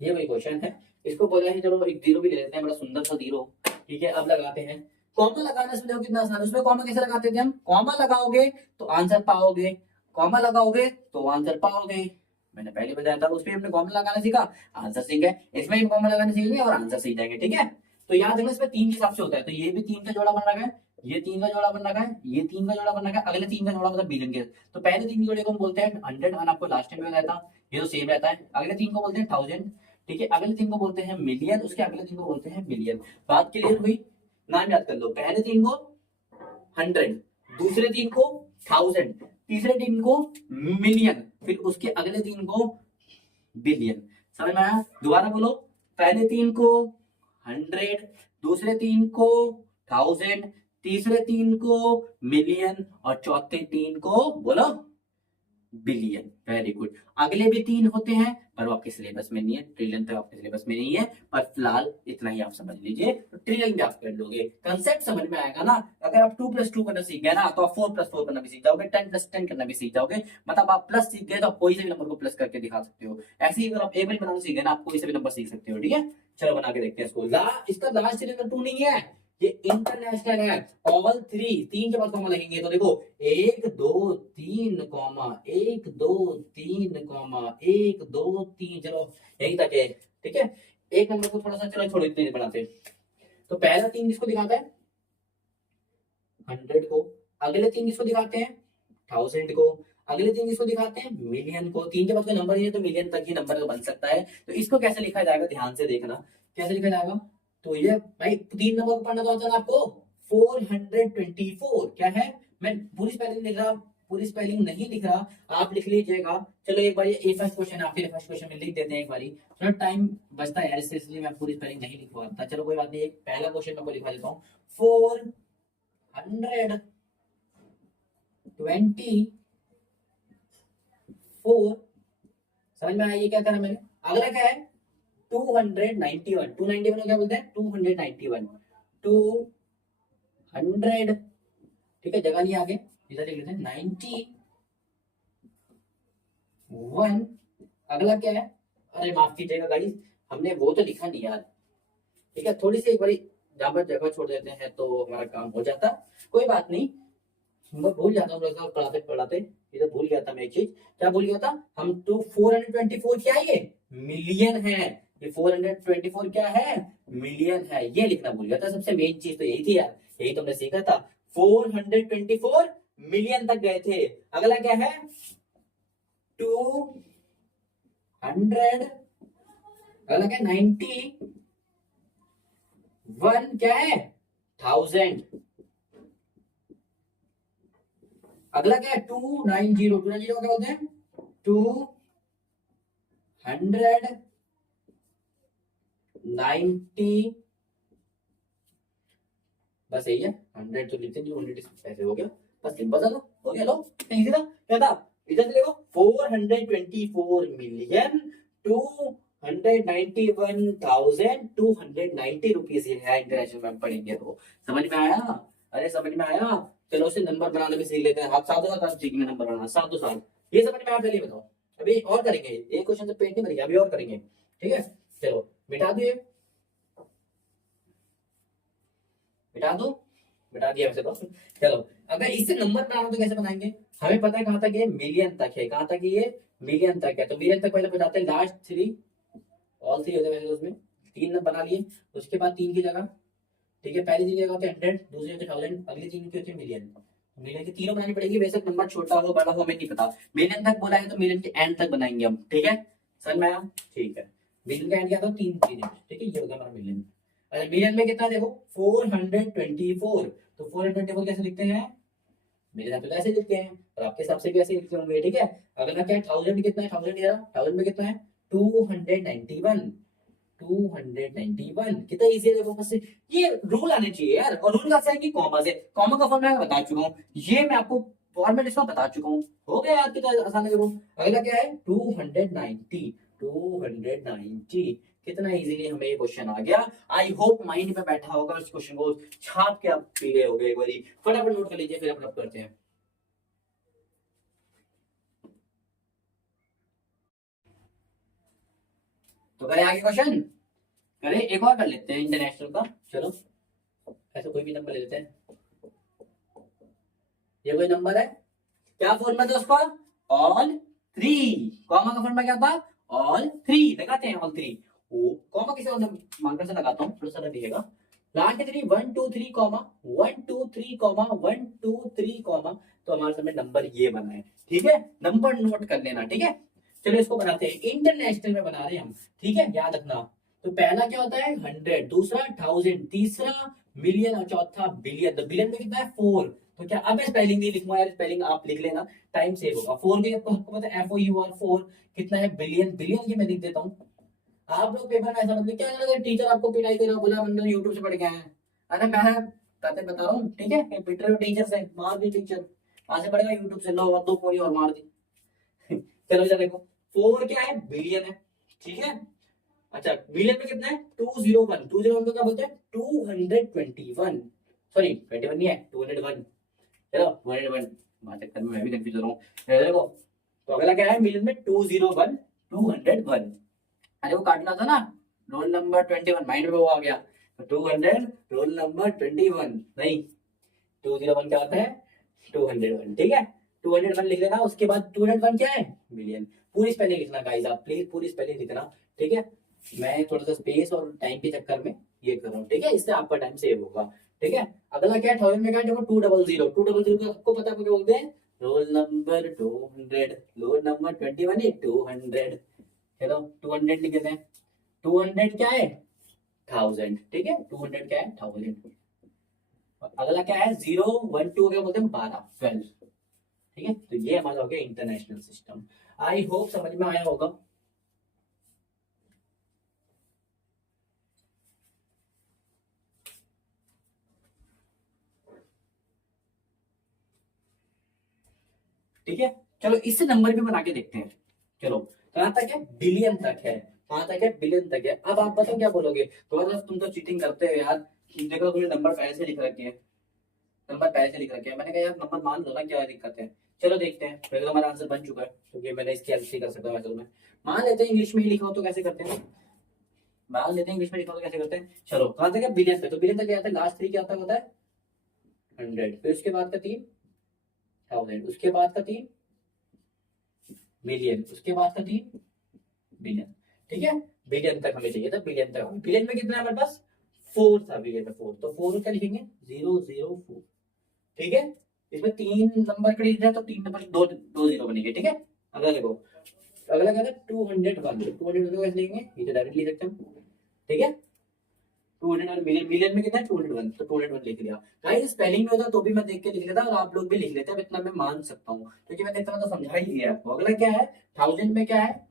ये वही क्वेश्चन है, इसको बोला है, चलो एक जीरो भी ले लेते हैं, बड़ा सुंदर सा जीरो। ठीक है, अब लगाते हैं कॉमा। लगाने से देखो कितना आसान है, उसमें कॉमा कैसे लगाते थे हम? कॉमा लगाओगे तो आंसर पाओगे, कॉमा लगाओगे तो आंसर पाओगे। मैंने पहले बताया था, उसमें हमने कॉमा लगाना सीखा, आंसर सीख गए। इसमें भी कॉमा लगाना सीखेंगे और आंसर सीख जाएंगे। ठीक है, तो याद रखना इसमें 3 के हिसाब से होता है, तो ये भी 3 का जोड़ा बन रखा है, ये 3 का जोड़ा बन रखा है, ये 3 का जोड़ा बन रखा है, अगले 3 का जोड़ा मतलब बिलियन के। तो पहले 3 जोड़े को हम बोलते हैं 100, आपको लास्ट टाइम में बताया था, ये तो सेम रहता है। अगले 3 को बोलते हैं 1000। ठीक है, अगले 3 को बोलते हैं मिलियन, उसके अगले 3 को बोलते हैं बिलियन। बात क्लियर हुई? नाम याद कर लो, पहले 3 को 100, दूसरे 3 को 1000, तीसरे 3 को मिलियन, फिर उसके अगले 3 को बिलियन। समझ में आया? दोबारा बोलो, पहले 3 को 100, दूसरे 3 को 1000, तीसरे 3 को मिलियन और चौथे 3 को बोलो बिलियन। Very good. अगले भी 3 होते हैं पर वो आपके सिलेबस में नहीं है, ट्रिलियन तो आपके सिलेबस में नहीं है, पर फिलहाल इतना ही आप समझ लीजिए, तो ट्रिलियन भी आप कर लोगे। कंसेप्ट समझ में आएगा ना? अगर आप 2+2 करना सीख गए ना तो आप 4+4 करना भी सीख जाओगे, 10+10 करना भी सीख जाओगे। मतलब आप प्लस सीख गए तो आप कोई से भी नंबर को प्लस करके दिखा सकते हो। ऐसे ही अगर आप एवरेज बनाना सीख गए ना, आप कोई से भी नंबर सीख सकते हो। ठीक है, चलो बना के देखते हैं इसको। इसका लास्ट सिलेंडर 2 नहीं है, ये इंटरनेशनल है। ऑल 3 के बाद कॉमा लगेंगे, तो देखो 1 2 3 कॉमा 1 2 3 कॉमा 1 2 3, चलो यही तक है। ठीक है, एक नंबर को थोड़ा सा चलो छोड़ो, इतने बनाते हैं। तो पहला 3 किसको दिखाता है? 100 को। अगले 3 किसको दिखाते हैं? 1000 को। अगले 3 किसको दिखाते हैं? मिलियन को। 3 के बाद कोई नंबर नहीं है तो मिलियन तक ही नंबर बन सकता है। तो इसको कैसे लिखा जाएगा, ध्यान से देखना कैसे लिखा जाएगा। तो ये भाई 3 नंबर को पढ़ना तो आता है आपको, 424 क्या है? मैं पूरी स्पेलिंग लिख रहा, पूरी स्पेलिंग नहीं लिख रहा, आप लिख लीजिएगा। चलो एक बार ये फर्स्ट क्वेश्चन है, आपके लिए फर्स्ट क्वेश्चन में लिख देते हैं एक बारी, थोड़ा टाइम बचता है यार इससे, इसलिए मैं पूरी स्पेलिंग नहीं लिख पाता। चलो कोई बात नहीं, एक पहला क्वेश्चन मैं को लिखवा देता हूँ, 400 24, समझ में आया ये क्या करा मैंने। अगला क्या है 291, 291 को क्या बोलते हैं 291, 200, ठीक है, जगह नहीं आगे, इधर लिख लेते हैं 91। अगला क्या है, अरे माफ कीजिएगा गाइस, हमने वो तो लिखा नहीं यार, ठीक है, थोड़ी सी एक बारी जहाँ पर जगह छोड़ देते हैं तो हमारा काम हो जाता, कोई बात नहीं। मैं भूल जाता हूँ पढ़ाते पढ़ाते, इधर भूल गया था मैं एक चीज, क्या भूल गया था, हम तो 424 क्या है ये मिलियन है, ये 424 क्या है मिलियन है, ये लिखना भूल गया था, सबसे मेन चीज तो यही थी यार, यही तो हमने सीखा था, 424 मिलियन तक गए थे। अगला क्या है 200, अगला क्या 91 क्या है 1000, अगला क्या है 290, 290 क्या बोलते हैं 290, बस यही है, 100 तो लिखते नहीं, 100 ऐसे हो गया, बस सिंपल सा हो गया, लो इजी था, क्या था, इधर से देखो 424 मिलियन 291,290 रुपीज, ये है इंटरनेशनल में पढ़ेंगे तो समझ में आया, अरे समझ में आया, चलो उसे नंबर बनाना भी सीख लेते हैं, आप साथों साथ आप सीखेंगे नंबर बनाना साथों साथ, ये समझ में आया, चलिए बताओ, अभी और करेंगे, एक क्वेश्चन से पेट नहीं भरेगा, अभी और करेंगे, ठीक है, चलो मिटा दिए, मिटा दो, मिटा दिया वैसे तो, चलो अगर इससे नंबर बनाना तो कैसे बनाएंगे, हमें पता है कहां तक ये मिलियन तक है, कहां तक ये मिलियन तक है, तो मिलियन तक पहले पहुंचाते हैं, लास्ट थ्री, ऑल थ्री होते हैं वैसे तो उसमें, तीन नंबर बना लिए, उसके बाद तीन की जगह, ठीक है, पहली तीन की जगह होते हैं 100, दूसरी होती है 1000, अगली तीन की होती है मिलियन, मिलियन की तीनों बनानी पड़ेगी, वैसे नंबर छोटा हो बड़ा हो हमें नहीं पता, मिलियन तक बोला है तो मिलियन के एंड तक बनाएंगे हम, ठीक है, समझ में आया, ठीक है, मिलियन का एंड क्या था तीन चीजें, ठीक है, ये होगा हमारा मिलियन। अच्छा मिलियन में कितना देखो 424, तो 424 कैसे लिखते हैं, मेरे हिसाब से तो ऐसे लिखते हैं, और आपके हिसाब से भी ऐसे लिखते होंगे, ठीक है। अगला क्या है 1000 कितना है, 1000 यार 1000 में कितना है 291, 291 कितना इजी है देखो, बस ये रूल आने चाहिए यार, और रूल कैसे आएंगे कॉमा से, कॉमा का फॉर्मूला मैं बता चुका हूँ, ये मैं आपको फॉर्मेट इसका बता चुका हूँ, हो गया यार कितना आसान है देखो। अगला क्या है 290, 290 कितना इजीली हमें ये क्वेश्चन आ गया, आई होप माइंड में बैठा होगा, इस क्वेश्चन को छाप के आप पी गए होगे, एक बारी फटाफट नोट कर लीजिए, फिर अपन करते हैं। तो करें आगे क्वेश्चन, करें एक और कर लेते हैं इंटरनेशनल का, चलो ऐसा कोई भी नंबर ले लेते हैं, ये कोई नंबर है, क्या फॉर्मूला था उसका ऑल थ्री, कॉमा का फॉर्मूला क्या था ऑल थ्री, लगाते हैं ऑल थ्री, वो कॉमा किसी और मार्कर से लगाता हूँ थोड़ा सा दिखेगा, last three 1 2 3 comma 1 2 3 comma 1 2 3 comma, तो हमारे सामने नंबर ये बना है, ठीक है, नंबर नोट कर लेना, ठीक है, चलो इसको बनाते हैं, इंटरनेशनल में बना रहे हैं हम, ठीक है, याद रखना, तो पहला क्या होता है 100, दूसरा 1000, तीसरा मिलियन, और चौथा बिलियन, तो बिलियन में कितना है 4, तो क्या अब मैं स्पेलिंग नहीं लिखूंगा यार, स्पेलिंग आप लिख लेना, टाइम सेव होगा, 4 के आपको पता है FOUR 4 कितना है बिलियन, बिलियन की मैं लिख देता हूँ, आप लोग पेपर में ऐसा मतलब क्या लगा टीचर आपको पिटाई दे रहा बोला मतलब यूट्यूब से पढ़ के आए हैं, अरे मैं बातें बता रहा हूँ, ठीक है, पिट रहे हो टीचर से, मार दी टीचर, आज से पढ़ेगा यूट्यूब से, लो दो कोई और मार दी चलो इधर देखो 4 क्या है बिलियन है, ठीक है, अच्छा बिलियन में कितना है 201, 201 को क्या बोलते हैं 221, सॉरी 21 नहीं है 201, चलो 201, बात चक्कर में मैं भी कंफ्यूज हो रहा हूँ, देखो, तो अगला क्या है मिलियन में 201, 201, अरे वो काटना था ना, रोल नंबर 21 माइंड में वो आ गया, 200 रोल नंबर 21 नहीं, 201 क्या होता है 201, ठीक है, 201 लिख लेना, उसके बाद 201 क्या है मिलियन, पूरी स्पेलिंग लिखना गाइस, आप प्लीज पूरी स्पेलिंग लिखना, ठीक है, मैं थोड़ा सा स्पेस और टाइम के चक्कर में ये कर रहा हूँ, ठीक है, इससे आपका टाइम सेव होगा, ठीक है। अगला क्या है 1000 में क्या है देखो 200, 200 का आपको पता है क्या बोलते हैं रोल नंबर 200, रोल नंबर 21 है 200, चलो 200 लिख देते हैं, 200 क्या है 1000, ठीक है, 200 क्या है 1000, अगला क्या है 012 क्या बोलते हैं 12, 12, ठीक है, तो ये हमारा हो गया इंटरनेशनल सिस्टम, आई होप समझ में आया होगा। ठीक है, चलो इससे नंबर भी बना के देखते हैं। चलो कहाँ तक है, बिलियन तक है, कहाँ तक है, बिलियन तक है। अब आप बताओ क्या बोलोगे, तो मतलब तुम तो चीटिंग करते हो यार, देखो तुमने नंबर पहले से लिख रखे हैं, नंबर पहले से लिख रखे हैं। मैंने कहा यार नंबर मान लो ना, क्या दिक्कत है। चलो देखते हैं, पहले तो हमारा आंसर बन चुका है क्योंकि मैंने इसकी हेल्प कर सकता हूँ असल में। मान लेते हैं इंग्लिश में ही लिखा हो तो कैसे करते हैं, मान लेते हैं इंग्लिश में लिखा हो तो कैसे करते हैं। चलो कहाँ तक है, बिलियन पे, तो बिलियन तक क्या आता है, लास्ट थ्री क्या तक होता है 100, फिर उसके बाद का 3,000, उसके बाद का 3 मिलियन, उसके बाद का 3 बिलियन। ठीक है, बिलियन तक हमें चाहिए था, बिलियन तक। बिलियन में कितना है हमारे पास, 4 था, बिलियन में 4, तो 4 क्या लिखेंगे 004। ठीक है, इसमें 3 नंबर का डिजिट है तो 3 नंबर दो दो जीरो बनेंगे। ठीक है, अगला देखो, अगला क्या था 201, 200 को कैसे लिखेंगे, ये तो डायरेक्ट लिख सकते हैं। ठीक है, 201 मिलियन, मिलियन में कितना है 201, तो 201 लिख दिया। गाइस स्पेलिंग में होता तो भी मैं देख के लिख लेता और आप लोग भी लिख लेते हैं, इतना मैं मान सकता हूँ क्योंकि मैंने इतना तो समझा ही दिया आपको। अगला क्या है, 1000 में क्या है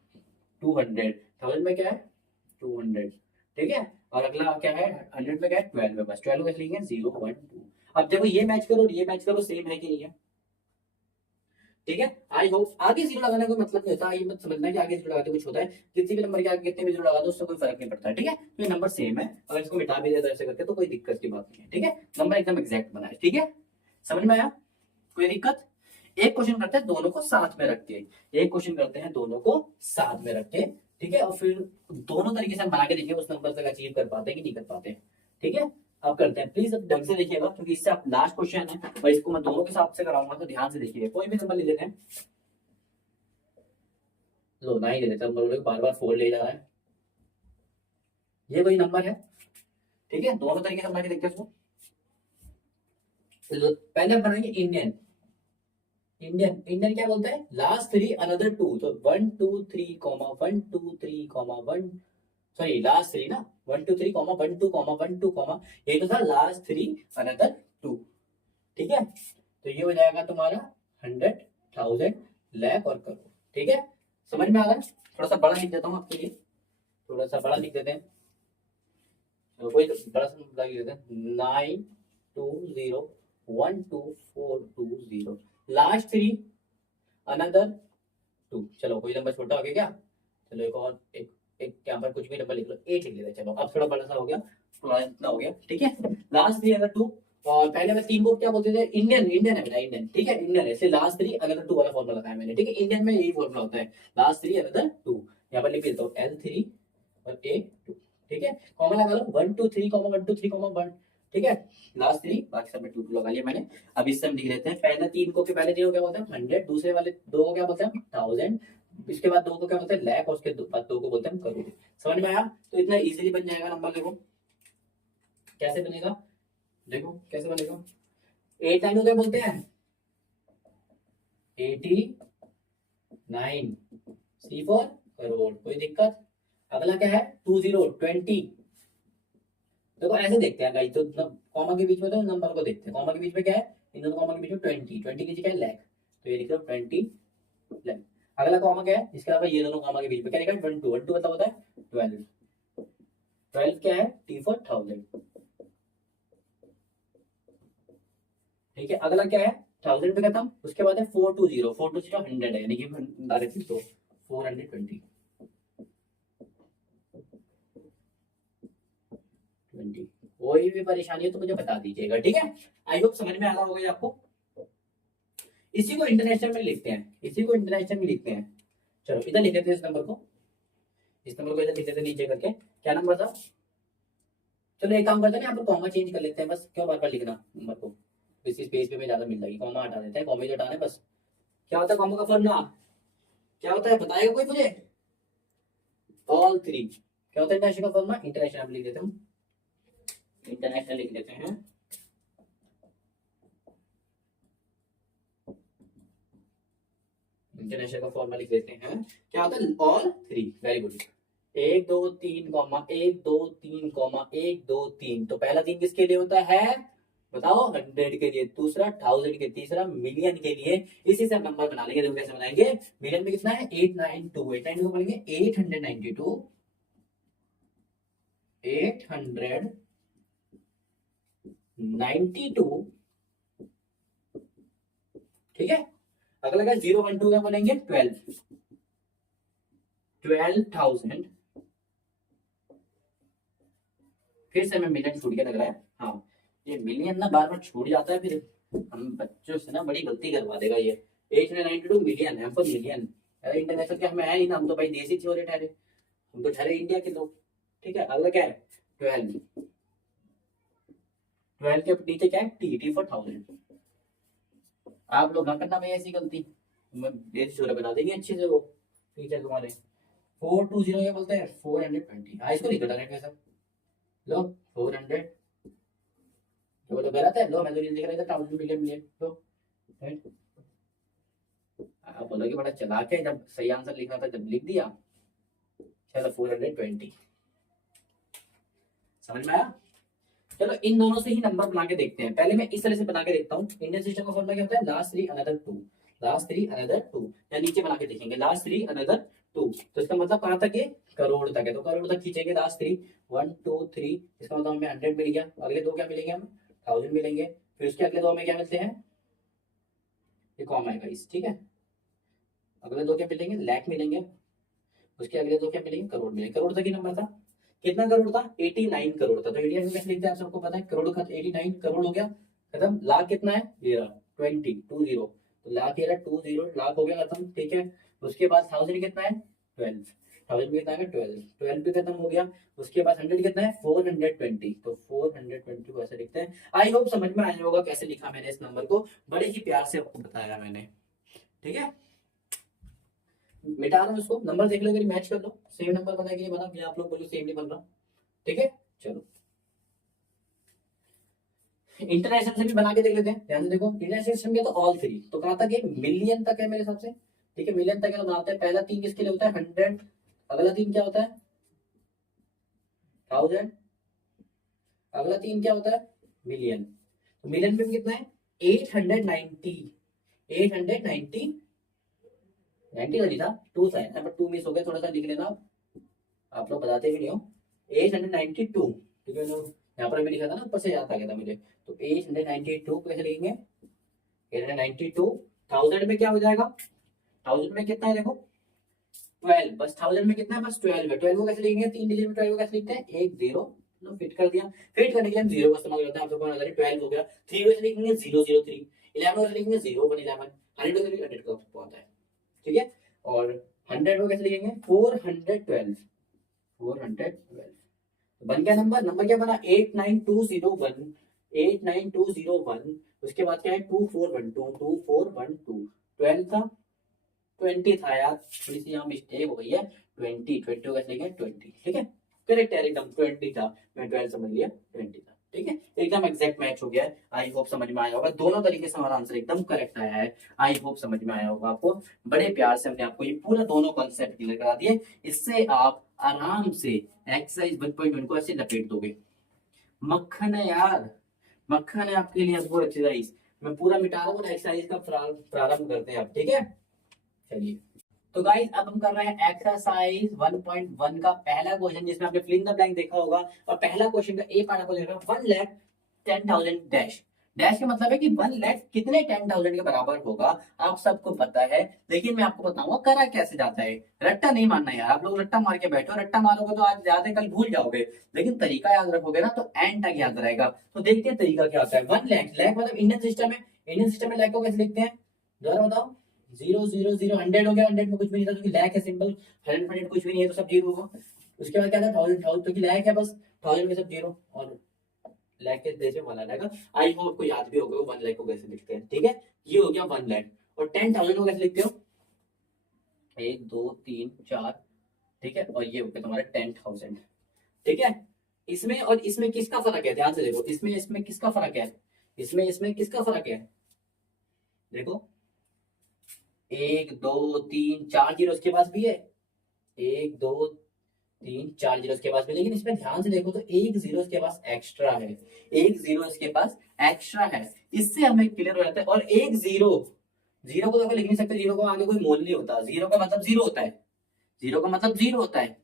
200, 1000 में क्या है 200। ठीक है, और अगला क्या है 100 में क्या है 12 में, बस 12 कैसे लिखेंगे 012। अब देखो ये मैच करो और ये मैच करो, सेम है कि नहीं है। ठीक है, आई होप आगे जीरो लगाने का कोई मतलब नहीं होता, ये मत समझना कि आगे जीरो लगाते कुछ होता है। किसी भी नंबर के आगे कितने भी जीरो लगा दो उससे कोई फर्क नहीं पड़ता है। ठीक है, तो ये नंबर सेम है, अगर इसको मिटा भी दे ऐसे करके तो कोई दिक्कत की बात नहीं है। ठीक है, नंबर एकदम एग्जैक्ट बना है। ठीक है, समझ में आया, कोई दिक्कत। एक क्वेश्चन करते हैं दोनों को साथ में रख के, एक क्वेश्चन करते हैं दोनों को साथ में रख के। ठीक है, और फिर दोनों तरीके से हम बना के देखिए उस नंबर तक अचीव कर पाते हैं कि नहीं कर पाते। ठीक है, अब करते हैं, प्लीज अब ढंग से देखिएगा क्योंकि इससे आप लास्ट क्वेश्चन है और इसको मैं दोनों के साथ से कराऊंगा, तो ध्यान से देखिए। कोई भी नंबर ले लेते हैं, लो ना ही ले लेते हैं, नंबर बार बार 4 ले जा रहा है, ये वही नंबर है। ठीक है, दोनों तरीके से बना के देखते हैं इसको। पहले हम बनाएंगे इंडियन, इंडियन, इंडियन क्या बोलते हैं, लास्ट थ्री अनदर टू, तो 1 2 3 comma 1 2 3 comma 1, sorry last three ना, 1 2 3 कॉमा 1 2 कॉमा 1 2 कॉमा, ये तो था लास्ट थ्री अनदर टू। ठीक है, तो ये हो जाएगा तुम्हारा 100,000 लाख और करोड़। ठीक है, समझ में आ रहा है। थोड़ा सा बड़ा लिख देता हूँ आपके लिए, थोड़ा सा बड़ा लिख देते हैं, तो कोई बड़ा सा नंबर लिख देते हैं 9201240, लास्ट थ्री अनदर टू। चलो कोई नंबर छोटा हो गया क्या, चलो एक और, एक एक यहाँ पर कुछ भी नंबर लिख लो, 8 लिख लेते हैं। चलो अब थोड़ा बड़ा सा हो गया, थोड़ा इतना हो गया। ठीक है, लास्ट थ्री अगर टू, और पहले मैं तीन को क्या बोलते थे, इंडियन, इंडियन है बेटा, इंडियन। ठीक है, इंडियन है, इसलिए लास्ट थ्री अगर टू वाला फॉर्मूला लगाया मैंने। ठीक है, इंडियन में यही फॉर्मूला होता है, लास्ट थ्री अगर टू। यहाँ पर लिख देता हूँ L3 और A2। ठीक है, कॉमा लगा लो 1 2 3 कॉमा 1 2 3 कॉमा 1। ठीक है, लास्ट थ्री, बाकी सब में टू टू लगा लिया मैंने। अब इससे हम लिख लेते हैं, पहले तीन को, पहले तीन को क्या बोलते हैं 100, दूसरे वाले दो को क्या बोलते हैं 1000, इसके बाद दो को क्या बोलते हैं लाख, और उसके बाद दो को बोलते हैं करोड़। समझ में आया, तो इतना इजीली बन जाएगा नंबर। देखो कैसे बनेगा, देखो कैसे बनेगा। 8 9 को क्या बोलते हैं 89, C4 करोड़, कोई दिक्कत। अगला क्या है 20 20, देखो ऐसे देखते हैं गाइस, तो कॉमा के बीच में तो नंबर को देखते हैं, कॉमा के बीच में क्या है, इन दोनों कॉमा के बीच में 20, 20 के नीचे क्या है लाख, तो ये लिख लो 20 लाख। अगला कॉमा क्या है, इसके अलावा ये दोनों कॉमा के बीच में क्या लिखा है 12, 12 मतलब होता है 12, 12 क्या है T for 1000। ठीक है, अगला क्या है 1000 पे खत्म, उसके बाद है 420, 420 100 है, यानी कि डायरेक्टली तो 420 20। कोई भी परेशानी है तो मुझे बता दीजिएगा। ठीक है, आई होप समझ में आ रहा होगा आपको। इसी को इंटरनेशनल में लिखते हैं, इसी को इंटरनेशनल में लिखते हैं। चलो इधर लिख देते हैं इस नंबर को, इस नंबर को इधर लिख देते हैं नीचे करके। क्या नंबर था, चलो एक काम करते हैं ना, यहाँ पर कॉमा चेंज कर लेते हैं, बस क्यों बार बार लिखना नंबर को, इसी स्पेस पे में ज्यादा मिल जाएगी, कॉमा हटा देते हैं, कॉमा हटाना है बस। क्या होता है कॉमा का फॉर्मूला, क्या होता है बताएगा कोई मुझे, ऑल थ्री। क्या होता है इंटरनेशनल का फॉर्मूला, इंटरनेशनल लिख देते हैं, इंटरनेशनल लिख देते हैं। इंटरनेशनल का फॉर्मूला लिख देते हैं, क्या होता है all three, very good. 1 2 3 comma 1 2 3 comma 1 2 3, तो पहला तीन किसके लिए होता है बताओ 100 के लिए, दूसरा 1000 के, तीसरा मिलियन के लिए। इसी से हम नंबर बना लेंगे, देखो कैसे बनाएंगे। मिलियन में कितना है 892, 892 बनेंगे 892, 892। ठीक है, अगला क्या 012 क्या बोलेंगे 12,000। फिर से मैं मिलियन छूट गया लग रहा है। हाँ ये मिलियन ना बार बार छूट जाता है, फिर हम बच्चों से ना बड़ी गलती करवा देगा ये। 892 मिलियन है पर मिलियन, अरे इंटरनेशनल क्या हमें है ही ना, हम तो भाई देसी छोरे ठहरे, हम तो ठहरे इंडिया के लोग। ठीक है अगला क्या है 12, 12 के नीचे क्या है टी फॉर 1000। आप लोग ना करना भाई ऐसी गलती, देसी छोरे बना देंगे अच्छे से वो टीचर तुम्हारे। 420 क्या बोलते हैं 420, हाँ इसको लिखो डायरेक्ट कैसा, लो 400, तो बोलो गलत है, लो मैं तो नहीं लिख रहा था 1000 मिलियन मिलियन, लो right? आप बोलोगे बड़ा चालाक है, जब सही आंसर लिखना था जब लिख दिया। चलो 420 समझ में आया। चलो इन दोनों से ही नंबर बना के देखते हैं। पहले मैं इस तरह से बना के देखता हूँ। इंडियन सिस्टम का फॉर्मूला क्या होता है लास्ट 3 अनदर 2, लास्ट 3 अनदर 2, या नीचे बना के देखेंगे लास्ट 3 अनदर 2, तो इसका मतलब कहां तक है करोड़ तक है, तो करोड़ तक खींचेंगे लास्ट 3 1 2 3, इसका मतलब हमें 100 मिल गया। अगले दो क्या मिलेंगे हमें 1000 मिलेंगे, फिर उसके अगले दो हमें क्या मिलते हैं, ये कॉमा है गाइस ठीक है। अगले दो क्या मिलेंगे लाख मिलेंगे, उसके अगले दो क्या मिलेंगे करोड़ मिलेंगे। करोड़ तक ही नंबर था, कितना करोड़ था 89 करोड़ था, तो 89 में लिखते हैं, आप सबको पता है करोड़ का 89 करोड़ हो गया खत्म। लाख कितना है ये रहा 20 तो लाख ये रहा 20 लाख हो गया खत्म ठीक है। उसके बाद 1000 कितना है 12, 1000 में कितना है 12, 12 भी खत्म हो गया। उसके बाद 100 कितना है 420, तो 420 को ऐसे लिखते हैं। आई होप समझ में आया होगा कैसे लिखा मैंने इस नंबर को, बड़े ही प्यार से आपको बताया मैंने ठीक है। मिटा रहा हूं इसको, नंबर देख लो अगर मैच कर लो, सेम नंबर बना कि नहीं बना, फिर आप लोग बोलो सेम नहीं बन रहा ठीक है। चलो इंटरनेशनल से भी बना के देख लेते हैं, ध्यान से देखो। इंटरनेशनल सिस्टम के तो ऑल 3, तो कहां तक है मिलियन तक है मेरे हिसाब से ठीक है। मिलियन तक है तो बनाते हैं। पहला 3 किसके लिए होता है 100, अगला 3 क्या होता है 1000, अगला 3 क्या होता है मिलियन। तो मिलियन में कितना है 890, 890 90 तो नहीं था 2 था यहाँ पर 2 मिस हो गया, थोड़ा सा लिख लेना आप लोग बताते भी नहीं हो। 892 ठीक है, यहाँ पर भी लिखा था ना ऊपर से याद आ गया था मुझे, तो 892 कैसे लिखेंगे 892, 1000 में क्या हो जाएगा 1000 में कितना है देखो 12, बस 1000 में कितना है बस 12 है। 12 को कैसे लिखेंगे 3 डिजिट में 12 को कैसे लिखते हैं 1 0, फिट कर दिया। फिट करने के लिए हम जीरो का इस्तेमाल करते हैं, आप सबको नजर 12 हो गया। 3 को कैसे लिखेंगे 003, 11 को कैसे लिखेंगे 0111, 100 को कैसे लिखेंगे 100 का सबको आता है ठीक है। और 100 को कैसे लिखेंगे 412, 412 बन गया नंबर। नंबर क्या बना 89201, 89201, उसके बाद क्या है 2412, 2412, 12 था 20 था यार, थोड़ी सी यहाँ मिस्टेक हो गई है, 20 20 को कैसे लिखेंगे 20 ठीक है। करेक्ट है एकदम 20 था, मैं 12 समझ लिया 20 था ठीक है, एकदम एग्जैक्ट मैच हो गया है। आई होप समझ में आया होगा, दोनों तरीके से हमारा आंसर एकदम करेक्ट आया है। आई होप समझ में आया होगा आपको, बड़े प्यार से हमने आपको ये पूरा दोनों कॉन्सेप्ट क्लियर करा दिए। इससे आप आराम से एक्सरसाइज 1.1 को ऐसे लपेट दोगे। मक्खन है यार, मक्खन है आपके लिए वो एक्सरसाइज, मैं पूरा मिटा रहा हूँ। एक्सरसाइज का प्रारंभ करते हैं आप ठीक है। चलिए तो गाइस अब हम कर रहे हैं एक्सरसाइज 1.1 का पहला क्वेश्चन, जिसमें आपने फिल इन द ब्लैंक देखा होगा। और पहला क्वेश्चन का ए पार्ट आपको देखा 1,10,000 डैश, डैश का मतलब है कि 1 लाख कितने 10,000 के बराबर होगा, आप सबको पता है। लेकिन मैं आपको बताऊंगा करा कैसे जाता है। रट्टा नहीं मारना यार, आप लोग रट्टा मार के बैठो, रट्टा मारोगे तो आज याद है कल भूल जाओगे, लेकिन तरीका याद रखोगे ना तो एंड तक याद रहेगा। तो देखते हैं तरीका क्या होता है। 1 लाख, लाख मतलब इंडियन सिस्टम है, इंडियन सिस्टम में लाख को कैसे लिखते हैं जरा बताओ। 0 0 0 100 हो गया, 100 में कुछ भी नहीं था क्योंकि लाख है सिंपल, 100 कुछ भी नहीं है तो सब जीरो होगा। उसके बाद क्या था 1000, 1000 क्योंकि लाख है बस 1000 में सब जीरो, और लाख के देश में 1 लाख आएगा। आई होप आपको याद भी होगा 1 लाख को कैसे लिखते हैं ठीक है। ये हो गया 1 लाख। और 10,000 को कैसे लिखते हो 1 2 3 4 ठीक है, और ये हो गया तुम्हारा 10,000 ठीक है। इसमें और इसमें किसका फर्क है ध्यान से देखो, इसमें इसमें किसका फर्क है, इसमें इसमें किसका फर्क है देखो 1 2 3 4 जीरो उसके पास भी है, 1 2 3 4 जीरो इसके पास भी, लेकिन इसमें ध्यान से देखो तो 1 जीरो इसके पास एक्स्ट्रा है, 1 जीरो इसके पास एक्स्ट्रा है। इससे हमें क्लियर हो जाता है। और 1 जीरो, जीरो को तो लिख नहीं सकते, जीरो को आगे कोई मोल नहीं होता, जीरो का मतलब जीरो होता है, जीरो का मतलब जीरो होता है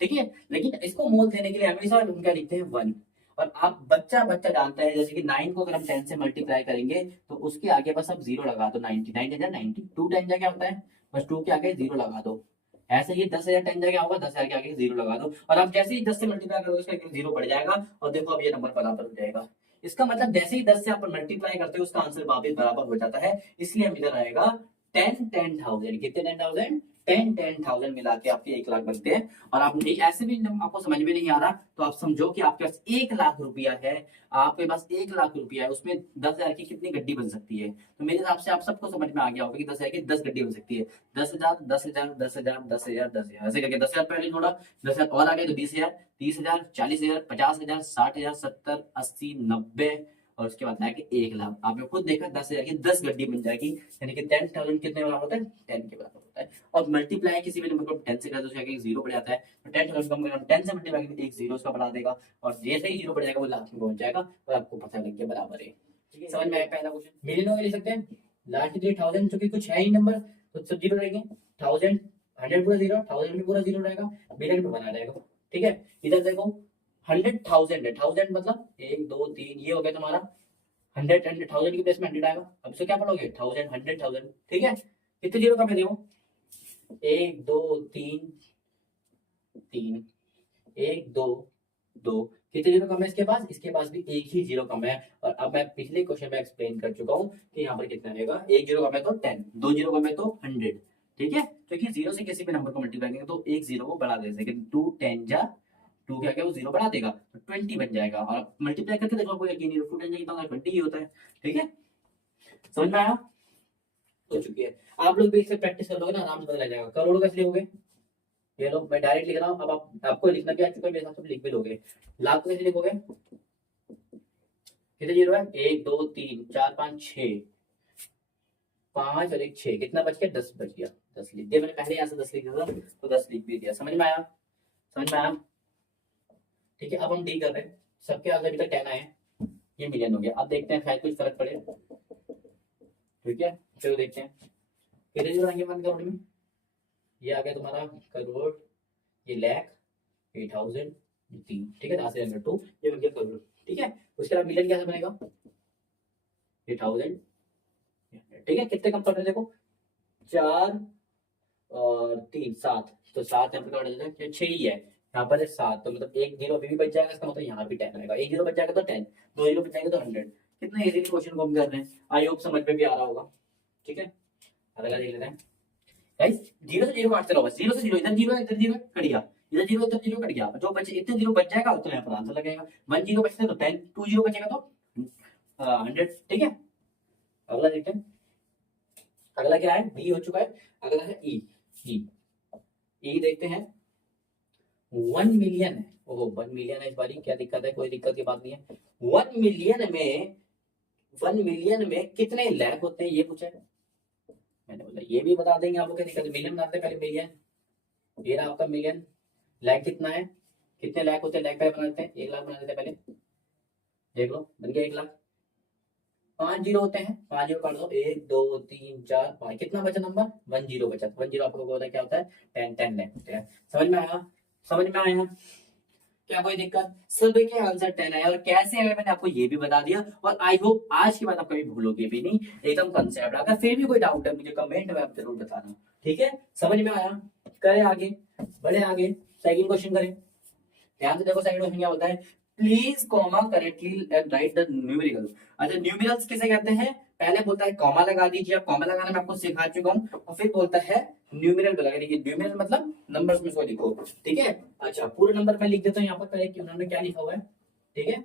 ठीक है। लेकिन इसको मोल देने के लिए हमेशा हम क्या लिखते हैं 1। और आप बच्चा बच्चा जानता है, जैसे कि 9 को अगर हम 10 से मल्टीप्लाई करेंगे तो उसके आगे बस आप जीरो लगा दो। 90 9 10 90, 2 10 क्या होता है, बस 2 के आगे जीरो लगा दो। ऐसे ही 10,000 10 क्या होगा, 10,000 के आगे जीरो लगा दो, और आप जैसे ही 10 से मल्टीप्लाई करोगे उसका जीरो बढ़ जाएगा, और देखो अब ये नंबर बराबर हो जाएगा। इसका मतलब जैसे ही 10 से आप मल्टीप्लाई करते हो उसका आंसर वापिस बराबर हो जाता है, इसलिए हम इधर आएगा 10,000। कितने 10,000? 10,000 मिला के आपके 1 लाख बनते हैं। और आप नहीं, ऐसे भी आपको समझ में नहीं आ रहा तो आप समझो कि आपके पास 1 लाख रुपया है, आपके पास 1 लाख रुपया है, उसमें 10,000 की कितनी गड्डी बन सकती है। तो मेरे हिसाब से आप सबको समझ में आ गया होगा कि 10,000 की 10 गड्डी बन सकती है। 10,000 10,000 10,000 10,000 10,000 ऐसे करके 10,000 पहले जोड़ा, 10,000 और आ गए तो 20,000 30,000 40,000 50,000 60,000 70 80 90, और उसके बाद आया कि 1 लाख। आपने खुद देखा 10,000 की 10 गड्डी बन जाएगी, यानी कि 10,000 कितने बराबर होता है, 10 के बराबर होता है। और मल्टीप्लाई किसी भी नंबर को 10 से कर दो, उसका एक जीरो बढ़ जाता है, तो 10,000 को हम 10 से मल्टीप्लाई करेंगे एक जीरो उसका बढ़ा देगा, और जैसे ही जीरो बढ़ जाएगा वो लाख में पहुंच जाएगा, और आपको पता लग गया बराबर है। ठीक है, समझ में आया पहला क्वेश्चन। मिलियनों में ले सकते हैं, लास्ट की 1000 चूंकि कुछ है ही नंबर तो सब जीरो रहेंगे। 1000 100 पूरा जीरो, 1000 भी पूरा जीरो रहेगा, मिलियन पे बना रहेगा। ठीक है, इधर देखो 100,000 है, 1000 मतलब 1 2 3, ये हो गया तुम्हारा 100 100,000 की प्लेस में 100 आएगा। अब इसे क्या पढ़ोगे, 1000 100,000। ठीक है, कितने जीरो कम है देखो, 1 2 3 3, 1 2 2, कितने जीरो कम है इसके पास, इसके पास भी एक ही जीरो कम है। और अब मैं पिछले क्वेश्चन में एक्सप्लेन कर चुका हूँ कि यहाँ पर कितना रहेगा, एक जीरो कम है तो 10, दो जीरो कम है तो 100। ठीक है, क्योंकि जीरो से किसी भी नंबर को मल्टीप्लाई करेंगे तो एक जीरो को बढ़ा दे सके, 2 10 जा 2 क्या क्या वो जीरो बढ़ा देगा तो 20 बन जाएगा। और आप मल्टीप्लाई करके देखो, आपको यकीन नहीं, 2 10 कितना होता है, 20 ही होता है। ठीक है, समझ में आया, हो चुकी है। आप लोग भी इससे प्रैक्टिस कर लोगे ना, आराम से पता लग जाएगा। करोड़ों कैसे लिखोगे, ये लो मैं डायरेक्ट लिख रहा हूँ, अब आपको लिखना भी आ चुका है, मेरे हिसाब से लिख भी लोगे। लाख कैसे लिखोगे, कितने जीरो है, 1 2 3 4 5 6, 5 और एक 6, कितना बच गया, 10 बच गया। 10 लिख दिया मैंने, पहले यहाँ से 10 लिख दिया था तो 10 लिख भी दिया। समझ में आया, समझ में आया। ठीक है, अब हम डी कर रहे हैं, सबके आगे अभी तक 10 आए, ये मिलियन हो गया। अब देखते हैं शायद कुछ फर्क पड़े। ठीक है, चलो देखते हैं कितने जीरो आएंगे 1 करोड़ में। ये आ गया तुम्हारा करोड़, ये लाख, ये 1000, 3। ठीक है, 10,000 2, ये बन गया करोड़। ठीक है, उसके बाद मिलियन कैसे बनेगा, ये 1000। ठीक है, कितने कम पड़ रहे देखो, 4 और 3 7, तो 7 यहाँ पर 6 ही है, यहाँ पर है 7, तो मतलब एक जीरो अभी भी बच जाएगा, इसका मतलब यहाँ भी 10 आएगा। एक जीरो बच जाएगा तो 10, दो जीरो बच जाएगा तो 100। कितना इजीली क्वेश्चन को हम कर रहे हैं, आई होप समझ में भी आ रहा होगा। ठीक है, अगला देख लेते हैं गाइस। जीरो से जीरो काटते रहो बस, जीरो से जीरो, इधर जीरो इधर जीरो कट गया, इधर जीरो इधर जीरो कट गया, जो बचे इतने जीरो बच जाएगा उतना यहाँ पर आंसर लगेगा। 1 जीरो बचते तो 10, 2 जीरो बचेगा तो 100। ठीक है, अगला देखते हैं, अगला क्या है, बी हो चुका है, अगला है ई। ई देखते हैं, 1 मिलियन है, ओहो 1 मिलियन है इस बारी, क्या दिक्कत है, कोई दिक्कत की बात नहीं है। 1 मिलियन में 1 मिलियन में कितने लाख होते हैं ये पूछा है, मैंने बोला ये भी बता देंगे आपको, क्या दिक्कत है। मिलियन बनाते हैं पहले, मिलियन, ये रहा आपका मिलियन। लाख कितना है, कितने लाख होते हैं, लाख पहले बनाते हैं, 1 लाख बना देते हैं पहले, देख लो बन गया 1 लाख। 5 जीरो होते हैं, 5 जीरो काट दो, 1 2 3 4 5, कितना बचा नंबर, 1 जीरो बचा। 1 जीरो आपको होता है क्या होता है, 10 लाख होते हैं। समझ में आया, समझ में आया, क्या कोई दिक्कत, सभी के आंसर 10 आया। और कैसे आया मैंने आपको ये भी बता दिया, और आई होप आज की बात आप कभी भूलोगे भी नहीं, एकदम कंसेप्ट। अगर फिर भी कोई डाउट है मुझे कमेंट में आप जरूर बताना। ठीक है, समझ में आया, करें आगे, बढ़े आगे, सेकंड क्वेश्चन करें। ध्यान से देखो, सेकंड क्वेश्चन क्या होता है, please comma correctly right the numerical. अच्छा, न्यूमेरल्स किसे कहते हैं, पहले बोलता है कॉमा लगा दीजिए, अब कॉमा लगाना मैं आपको सिखा चुका हूँ, और फिर बोलता है न्यूमेरल लगा दीजिए। न्यूमेरल मतलब नंबर्स में इसको लिखो। ठीक है, अच्छा पूरे नंबर मैं लिख देता हूँ यहाँ पर पहले कि उन्होंने क्या लिखा हुआ है। ठीक है,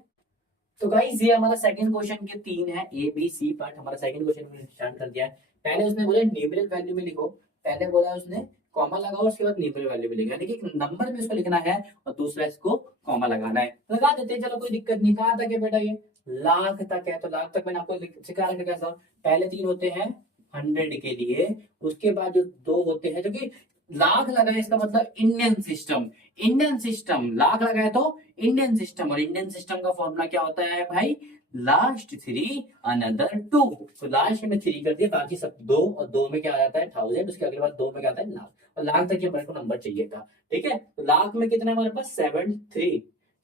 तो गाइस ये हमारा सेकंड क्वेश्चन के 3 है, ए बी सी पार्ट हमारा सेकंड क्वेश्चन में स्टार्ट कर दिया है। पहले उसने बोला न्यूमेरल वैल्यू में लिखो, पहले बोला उसने कॉमा लगाओ, उसके बाद न्यूमेरल वैल्यू में लिखा, यानी कि एक नंबर में इसको लिखना है और दूसरा इसको कॉमा लगाना है। लगा देते हैं, चलो कोई दिक्कत नहीं। कहाँ तक है बेटा, ये लाख तक है, तो लाख तक मैंने आपको सिखा रखा कैसा, पहले 3 होते हैं 100 के लिए, उसके बाद जो 2 होते हैं, जो कि लाख लगाए इसका मतलब Indian system, Indian system lakh लगाए तो इंडियन सिस्टम, और इंडियन सिस्टम का फॉर्मूला क्या होता है भाई, लास्ट 3 अनदर 2, तो लास्ट में 3 कर दिया, बाकी सब 2, और 2 में क्या आ जाता है 1000, उसके अगले बाद 2 में क्या आता है लाख, और लाख तक हमारे को नंबर चाहिए था। ठीक है, तो लाख में कितना है हमारे पास 7 3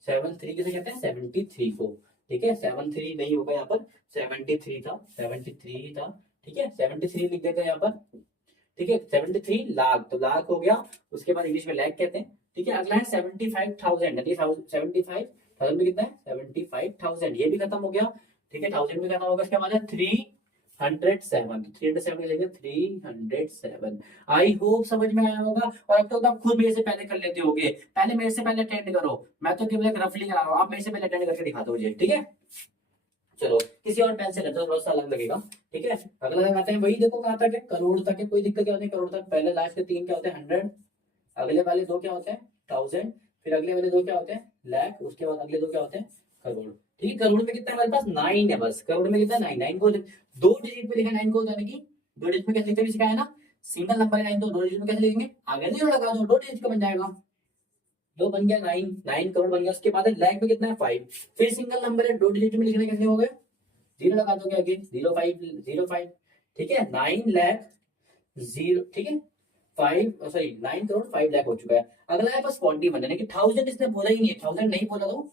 73 किसे कहते हैं? 73 को। ठीक है, 73 नहीं होगा यहाँ पर, 73 था, 73 था। ठीक है, 73 लिख देते हैं यहाँ पर। ठीक है, 73 लाख, तो लाख हो गया। उसके बाद इंग्लिश में लैख कहते हैं। ठीक है, अगला है 75,000, 75,000 में कितना है? 75,000, ये भी खत्म हो गया। ठीक है, 1000 में खत्म होगा। उसके बाद है 307, 307 लिखेंगे, 307। आई होप समझ में आया होगा। और अब तो आप खुद मेरे से पहले कर लेते होगे, पहले मेरे से पहले अटेंड करो, मैं तो केवल एक रफली करा रहा हूँ, आप मेरे से पहले अटेंड करके दिखा दो मुझे। ठीक है, चलो किसी और पेन से करते हो, थोड़ा सा अलग लगेगा। ठीक है, अगला लगाते हैं, वही देखो कहाँ तक है, करोड़ तक है। कोई दिक्कत क्या होती है? करोड़ तक पहले लास्ट के 3 क्या होते हैं? 100, अगले वाले 2 क्या होते हैं? 1000, फिर अगले वाले 2 क्या होते हैं? लाख, उसके बाद अगले 2 क्या होते हैं? करोड़। ठीक है, करोड़ में कितना है हमारे पास? 9 है बस। करोड़ में कितना है? 9। 9 को 2 डिजिट पे लिखा, 9 को, यानी कि 2 डिजिट में कैसे लिखते हैं सिखाया है ना, सिंगल नंबर है 9, तो 2 डिजिट में कैसे लिखेंगे? आगे 0 लगा दो, 2 डिजिट का बन जाएगा। 2 बन गया 9, 9 करोड़ बन गया। उसके बाद है लाख में कितना है? 5, फिर सिंगल नंबर है, 2 डिजिट में लिखने कैसे हो गए? 0 लगा दोगे आगे, 05, 05। ठीक है, 9 लाख 0, ठीक है, 5 सॉरी 9 करोड़ 5 लाख हो चुका है। अगला है बस 41, यानी कि 1000 इसने बोला ही नहीं है, 1000 नहीं बोला तो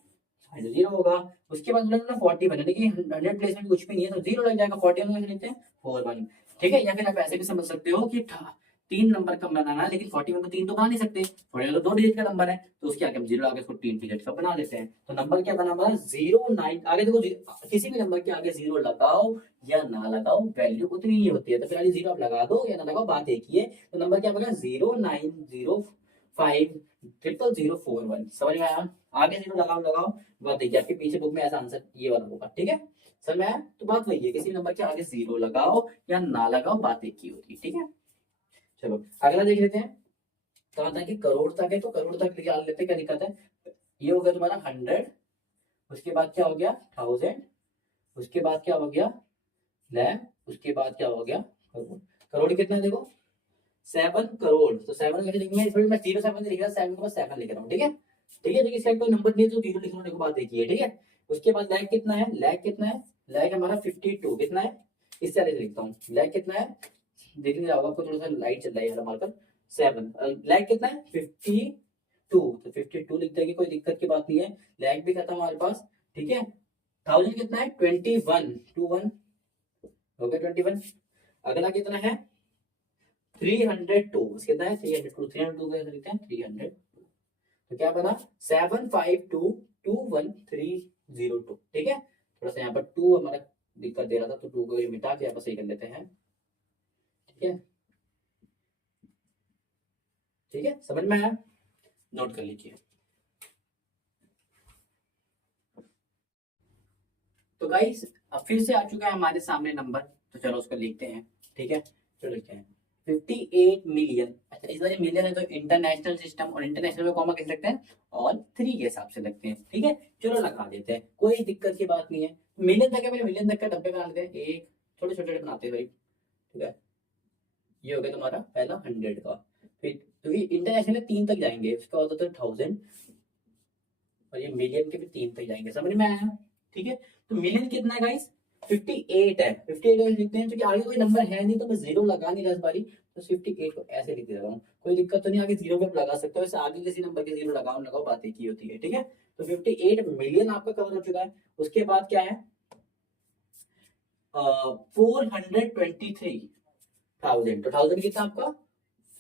0 होगा। उसके बाद बोला 41, यानी कि 100 प्लेस में कुछ भी नहीं है, तो 0 लग जाएगा। 41 में लिखते हैं 41। ठीक है, या फिर आप ऐसे भी समझ सकते हो कि 3 नंबर का बनाना है, लेकिन 41 को 3 तो बना नहीं सकते, 41 तो 2 डिजिट का नंबर है, तो उसके आगे हम 0 आगे उसको 3 डिजिट का बना देते हैं। तो नंबर क्या बना हमारा? 09। आगे देखो, किसी भी नंबर के आगे 0 लगाओ या ना लगाओ, वैल्यू उतनी ही होती है, तो फिर 0 आप लगा दो या ना लगाओ, बात एक ही है। तो नंबर क्या बनेगा? 09050041। समझ में आया? आगे 0 लगाओ, बात देखिए, आपके पीछे बुक में ऐसा आंसर ये वाला होगा। ठीक है, समझ में आया? तो बात वही है, किसी नंबर के आगे 0 लगाओ या ना लगाओ, बात एक ही होती है। ठीक है, चलो अगला देख लेते हैं। कहाँ तक? कि करोड़ तक है, तो करोड़ तक निकाल लेते हैं, क्या दिक्कत है? ये हो गया तुम्हारा 100, उसके बाद क्या हो गया? 1000, उसके बाद क्या हो गया? लाख, उसके बाद क्या हो गया? करोड़। करोड़ कितना है देखो? 7 करोड़। तो 7 कैसे लिखेंगे? इसमें मैं 07 लिख रहा, 7 के बाद 7 लिख रहा हूँ। ठीक है, ठीक है, इसका कोई नंबर नहीं है तो 0 लिख लो, देखो बात एक ही है। ठीक है, उसके बाद लाख कितना है? लाख कितना है? लाख हमारा 52, कितना है? इस तरह से लिखता हूँ, लाख कितना है? देख लीजिए, आपको थोड़ा सा लाइट चल रहा है यार मार्कर। 7 लाख कितना है? 52, तो 52 लिख देंगे, कोई दिक्कत की बात नहीं है। लाख भी खत्म हमारे पास। ठीक है, 1000 कितना है? 21, 21 हो गया 21। अगला कितना है? 302, कितना है? 302, 302 कैसे लिखते हैं? 300, तो क्या बना? 75221 302। ठीक है, थोड़ा सा यहाँ पर 2 हमारा दिक्कत दे रहा था, तो 2 को मिटा के यहाँ पर सही कर लेते हैं। ठीक है, ठीक है, समझ में आया? नोट कर लीजिए। तो गाइस अब फिर से आ चुका है हमारे सामने नंबर, तो चलो उसको लिखते हैं। ठीक है, चलो लिखते हैं 58 मिलियन। अच्छा, इस बार मिलियन है तो इंटरनेशनल सिस्टम, और इंटरनेशनल में कॉमा कैसे लगते हैं? और 3 के हिसाब से लगते हैं। ठीक है, चलो लगा देते हैं, कोई दिक्कत की बात नहीं है। मिलियन तक है, पहले मिलियन तक का डब्बे बना लेते हैं, एक छोटे छोटे बनाते हैं भाई। ठीक है, ये हो गया तुम्हारा पहला 100 का। फिर तो ये इंटरनेशनल 3 तक जाएंगे, उसका होता है 1000, और ये मिलियन के भी 3 तक जाएंगे। समझ में आया? ठीक है, तो मिलियन कितना है गाइस? 58 है। 58 लिखते हैं, क्योंकि आगे कोई नंबर है नहीं, तो मैं 0 लगा नहीं रहा इस बारी, तो 58 को ऐसे लिख दे रहा हूँ। कोई दिक्कत तो नहीं, आगे 0 पे लगा सकते हो, वैसे आगे किसी नंबर के 0 लगाओ लगाओ, बात एक ही होती है। ठीक है, तो 58 मिलियन आपका कवर हो चुका है। उसके बाद क्या है? 423,000, तो 1000 कितना आपका?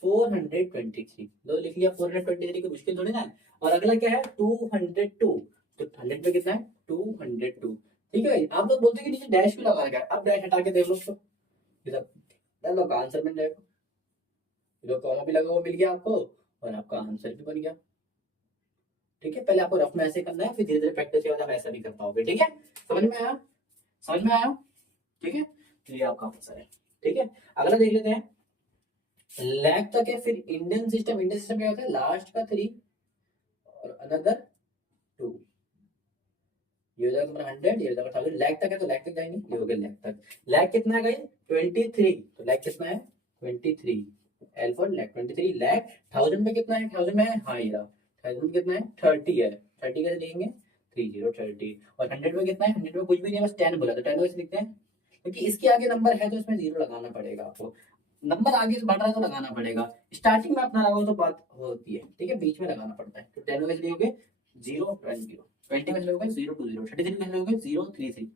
423, लो लिख लिया 423, को मुश्किल थोड़ी ना है। और अगला क्या है? 202, तो 100 पे कितना है? 202। ठीक है भाई, आप लोग बोलते हैं कि नीचे डैश भी लगा रखा है, अब डैश हटा के देख लो तो डाल लो, आंसर मिल जाएगा। जो कॉमा भी लगा हुआ मिल गया आपको, और आपका आंसर भी बन गया। ठीक है, पहले आपको रफ में ऐसे करना है, फिर धीरे धीरे प्रैक्टिस के बाद आप ऐसा भी कर पाओगे। ठीक है, समझ में आया? समझ में आया? ठीक है, तो ये आपका आंसर है। ठीक है, अगला देख लेते हैं। लैख तक है, फिर इंडियन सिस्टम क्या होता है? लास्ट का 3 और अनदर 2, ये हो जाएगा तुम्हारा 100, ये हो जाएगा 1000। लैख तक है तो लैख तक जाएंगे, ये हो गया लैख तक। लैख कितना है गाइस? 23, तो लैख कितना है? 23, एल फॉर लैख, 23 लैख। 1000 में कितना है? 1000 में है, हाँ ये रहा, 1000 में कितना है? 30 है, 30 कैसे लिखेंगे? 30, और 100 में कितना है? 100 में कुछ भी नहीं है, बस 10 बोला, तो 10 कैसे लिखते हैं? क्योंकि इसके आगे नंबर है तो इसमें 0 लगाना पड़ेगा आपको, नंबर आगे से बढ़ रहा है तो लगाना पड़ेगा। स्टार्टिंग में अपना लगाओ तो बात होती है, ठीक है, बीच में लगाना पड़ता है। तो 10 कैसे लिखोगे? 0 20 20 कैसे लिखोगे 0 2 0 33 कैसे लिखोगे 0 3 3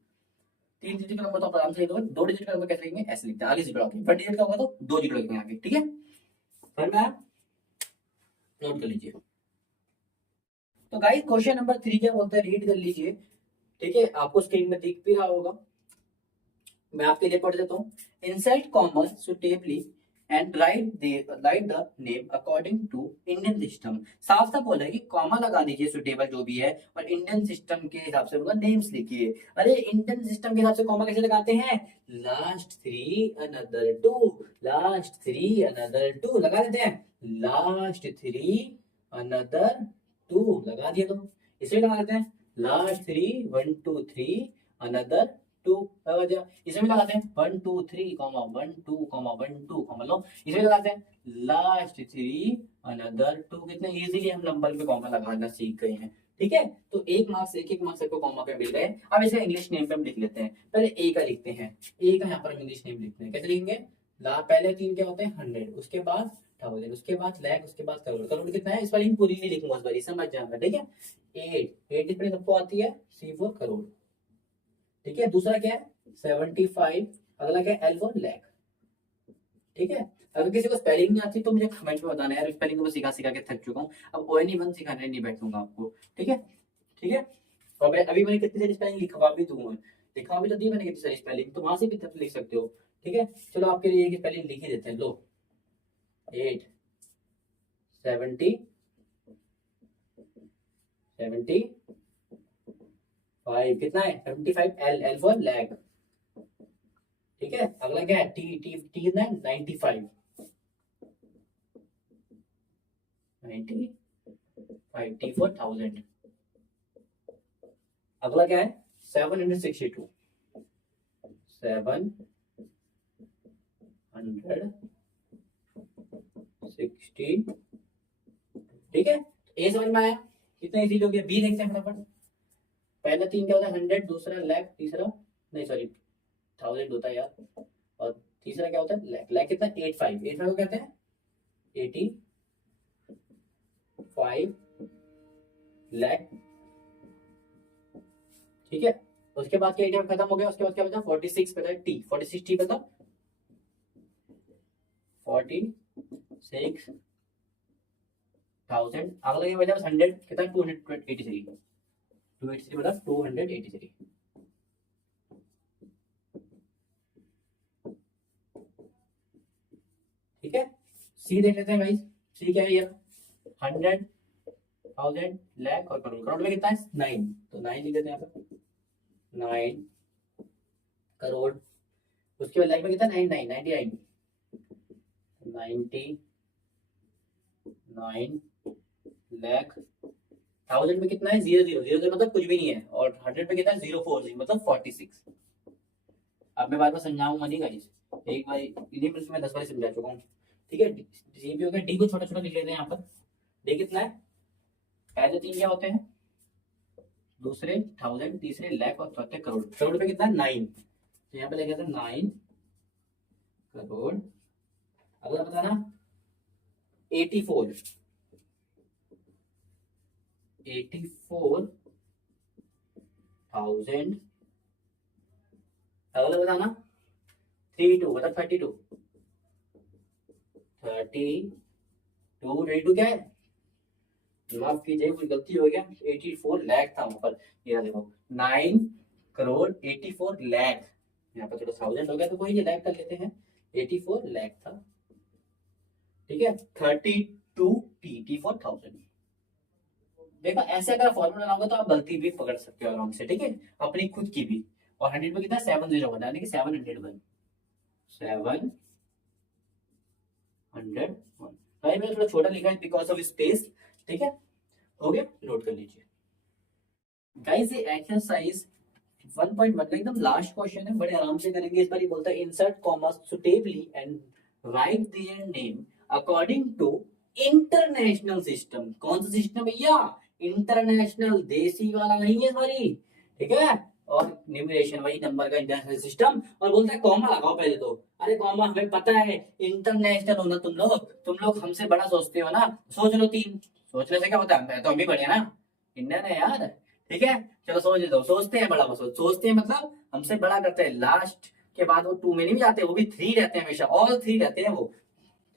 3 डिजिट का नंबर तो आप आराम से लिख दोगे, 2 डिजिट का नंबर कैसे लिखेंगे ऐसे लिखते हैं आगे जीरो आगे, 1 डिजिट का होगा तो 2 जीरो लिखेंगे आगे, ठीक है। समझ में आया, नोट कर लीजिए। तो गाइस क्वेश्चन नंबर 3 क्या बोलते हैं रीड कर लीजिए, ठीक है, आपको स्क्रीन में दिख भी रहा होगा, मैं आपके लिए पढ़ देता हूँ। Insert comma suitably and write the name according to Indian system. साफ साफ बोला है कि कॉमा लगा दीजिए सुटेबल जो भी है, और इंडियन सिस्टम के हिसाब से उनका नेम्स लिखिए। अरे इंडियन सिस्टम के हिसाब से कॉमा कैसे लगाते हैं, लास्ट 3 अनदर 2, लास्ट 3 अनदर 2 लगा देते हैं, लास्ट 3 अनदर 2 लगा दिया, तो इसे लगा देते हैं लास्ट 3 1 2 3 अनदर 2 लगा दिया, इसमें लगाते हैं 1 2 3 1 2 1 2 लो, इसमें लगाते हैं लास्ट 3 अनदर 2। कितने इजीली हम नंबर पे कॉमा लगाना सीख गए हैं, ठीक है। तो एक मार्क्स सबको कॉमा पे मिल गए। अब इसका इंग्लिश नेम पे हम लिख लेते हैं, पहले ए का लिखते हैं, ए का यहाँ पर हम इंग्लिश नेम लिखते हैं, कैसे लिखेंगे, पहले 3 क्या होते हैं 100, उसके बाद 1000, उसके बाद लाख, उसके बाद करोड़। करोड़ कितना है इस वाली पूरी नहीं लिखूंगा, इस बारी समझ जाएगा, ठीक है। 8 डिफरेंस सबको आती है, C4 करोड़, ठीक है। दूसरा क्या है 75, अगला क्या है L4 लाख, ठीक है। अगर किसी को स्पेलिंग नहीं आती तो मुझे कमेंट में बताना यार, स्पेलिंग तो मैं सिखा सिखा के थक चुका हूँ, अब ONE1 सिखाने नहीं बैठूंगा आपको, ठीक है, ठीक है। और अभी मैंने कितनी सारी स्पेलिंग लिखवा भी दूंगा, लिखवा भी तो दी मैंने कितनी सारी स्पेलिंग, तो वहां से भी लिख सकते हो, ठीक है। चलो आपके लिए एक स्पेलिंग लिख ही देते हैं, लो 8 70 75 कितना है 75, L फॉर लैख, ठीक है। अगला क्या है टी टी टी कितना है 95 T फॉर 1000। अगला क्या है 762 ठीक है। ए समझ में आया, कितना इजी हो गया। बी देखते हैं फटाफट, पहला 3 क्या होता है 100, दूसरा लाख, तीसरा नहीं सॉरी 1000 होता है यार, और तीसरा क्या होता है लाख। लाख कितना 85 को कहते हैं 85 लाख, ठीक है। उसके बाद क्या खत्म हो गया, उसके बाद क्या बचा 46 बचा, टी 46 टी बता 46,000। अगला क्या बचा 100 कितना 283 बता 283, ठीक है। सी देख लेते हैं भाई, सी क्या है यार 100,000 लाख और करोड़। करोड़ में कितना है 9, तो 9 लिख देते हैं यहाँ पे 9 करोड़। उसके बाद लाख में कितना 99 लाख। 1000 में कितना है 0 मतलब कुछ भी नहीं है, और 100 में कितना है 040 मतलब 46। अब मैं बार बार समझाऊंगा नहीं गाइस, एक बार इन्हीं मिनट में 10 बार समझा चुका हूँ, ठीक है। डी भी हो गया, डी को छोटा छोटा लिख लेते हैं यहाँ पर। डी कितना है, पहले 3 क्या होते हैं, दूसरे 1000, तीसरे लाख और चौथे करोड़। करोड़ पे कितना है 9, तो यहाँ पे लिख देते हैं 9 करोड़। अगला बताना 84 84,000। अगला बताना 32 मतलब 32 क्या है, माफ कीजिए कोई गलती हो गया, 84 लाख था वहां पर, ये देखो 9 करोड़ 84 लाख, यहाँ पर थोड़ा 1000 हो गया तो कोई नहीं लाख कर लेते हैं, 84 लाख था, ठीक है। 32 टी फॉर 1000। देखो ऐसे अगर फॉर्मूला लगाओगे तो आप गलती भी पकड़ सकते हो आराम से, ठीक है, अपनी खुद की भी। और 100 में कितना 701 यानी कि 701 भाई मैंने थोड़ा छोटा लिखा है बिकॉज ऑफ स्पेस, ठीक है, हो गया, नोट कर लीजिए। गाइस ये एक्सरसाइज 1.1 का एकदम लास्ट क्वेश्चन है, बड़े आराम से करेंगे इस बार। ये बोलता है insert comma suitably and write their name according to international system. कौन सा सिस्टम भैया, इंटरनेशनल, देसी वाला नहीं है सॉरी, ठीक है। और न्यूमरेशन वही नंबर का इंटरनेशनल सिस्टम, और बोलता है कॉमा लगाओ पहले तो। अरे कॉमा हमें पता है इंटरनेशनल होना, तुम लोग हमसे बड़ा सोचते हो ना, सोच लो 3, सोचने से क्या होता है, तो हम भी बड़े ना, इंडियन है यार। ठीक है, चलो सोच दो, सोचते हैं बड़ा, सोचते हैं मतलब हमसे बड़ा करते हैं, लास्ट के बाद वो 2 में नहीं जाते, वो भी 3 रहते हैं हमेशा, ऑल 3 रहते हैं वो।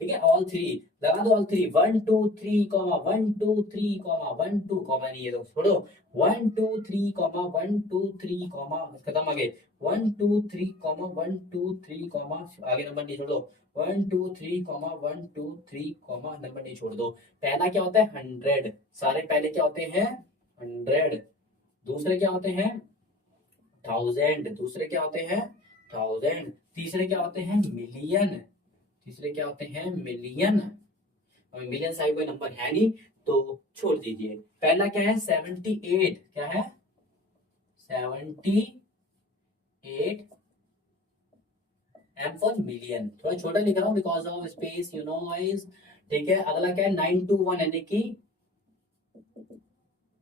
ठीक है, ऑल 3 लगा दो, ऑल 3 1 2 3 कॉमा 1 2 3 कॉमा 1 2 कॉमा, नहीं है तो छोड़ो, 1 2 3 कॉमा 1 2 3 कॉमा, खत्म, आगे 1 2 3 कॉमा 1 2 3 कॉमा, आगे नंबर नहीं छोड़ो, 1 2 3 कॉमा 1 2 3 कॉमा, नंबर नहीं छोड़ दो। पहला क्या होता है 100, सारे पहले क्या होते हैं 100, दूसरे क्या होते हैं 1000, दूसरे क्या होते हैं 1000, तीसरे क्या होते हैं मिलियन, तीसरे क्या होते हैं मिलियन। मिलियन साइड कोई नंबर है नहीं तो छोड़ दीजिए। पहला क्या है 78, क्या है 78, एम फॉर मिलियन, थोड़ा छोटा लिख रहा हूँ because of space you know guys. ठीक है, अगला क्या है 921 यानी कि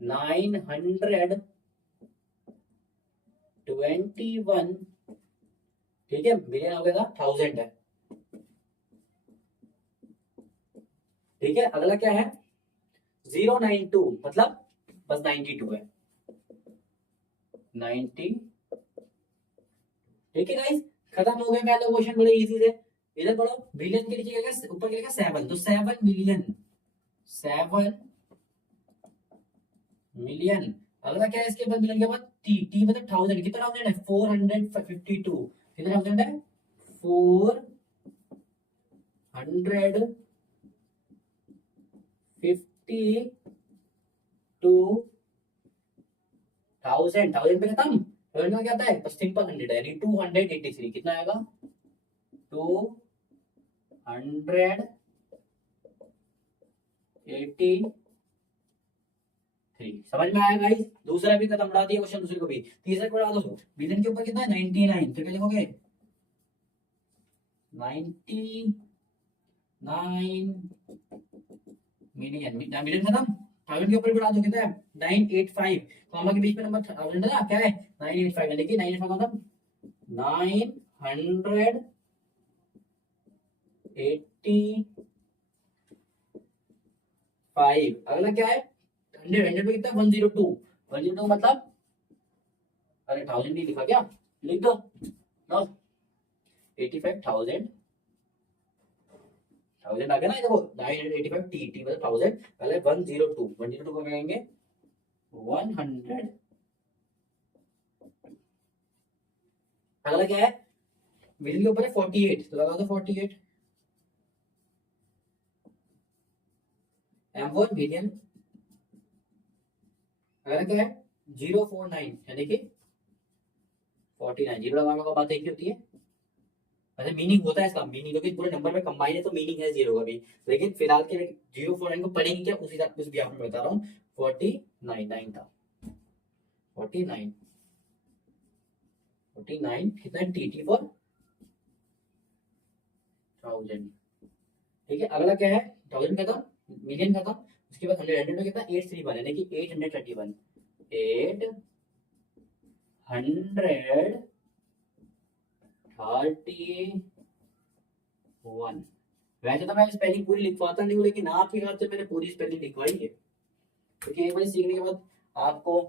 921, ठीक है, मिलियन हो गया था 1000 है। ठीक है, अगला क्या है 092, मतलब बस 92 है 90। ठीक है गाइस, खत्म हो गया पहला क्वेश्चन बड़े इजी से। इधर पढ़ो, बिलियन के नीचे क्या है, ऊपर क्या है 7, तो 7 मिलियन, 7 मिलियन। अगला क्या है इसके बाद मिलियन के बाद टी, टी मतलब 1000, कितना 1000 है 452, कितना 1000 है 452, 1000 पे खत्म। 1000 में क्या आता है बस सिंपल 100 है, यानी 283, कितना आएगा 283। समझ में आया गाइस, दूसरा भी खत्म, बढ़ा दिया क्वेश्चन, दूसरे को भी, तीसरे को बढ़ा दो। बिलियन के ऊपर कितना है 99, तो क्या लिखोगे 99 मिलियन, मिलियन खत्म। 1000 के ऊपर बढ़ा दो, कितना है 985, कॉमा के बीच में नंबर 1000 है ना, क्या है 985, यानी कि 985 मतलब 985। अगला क्या है 100, 100 पे कितना 102, 102 मतलब, अरे 1000 नहीं लिखा क्या, लिख दो, नो 85,000, 1000 आ गया ना, देखो 985 टी, टी मतलब 1000, पहले 102, 102 को कहेंगे 100। अगला क्या है मिडिल के ऊपर है 48, तो लगा दो 48, एम फॉर मिलियन। अगला क्या है 049, यानी कि 49, जीरो लगाने का बात एक ही होती है, वैसे मीनिंग होता है इसका, मीनिंग क्योंकि पूरे नंबर में कंबाइन है तो मीनिंग है जीरो का भी, लेकिन फिलहाल के 049 को पढ़ेंगे क्या उसी तरह उस भी आपको बता रहा हूँ। 49 9 था 49, 49 कितना टी, टी फॉर 1000। ठीक है, अगला क्या है 1000 खत्म, मिलियन खत्म, उसके बाद 100, 100 में कितना 831, यानी कि 831, 831। वैसे तो मैं स्पेलिंग पूरी लिखवाता नहीं हूँ, लेकिन आपके हाथ से मैंने पूरी स्पेलिंग लिखवाई है, क्योंकि एक बार सीखने के बाद आपको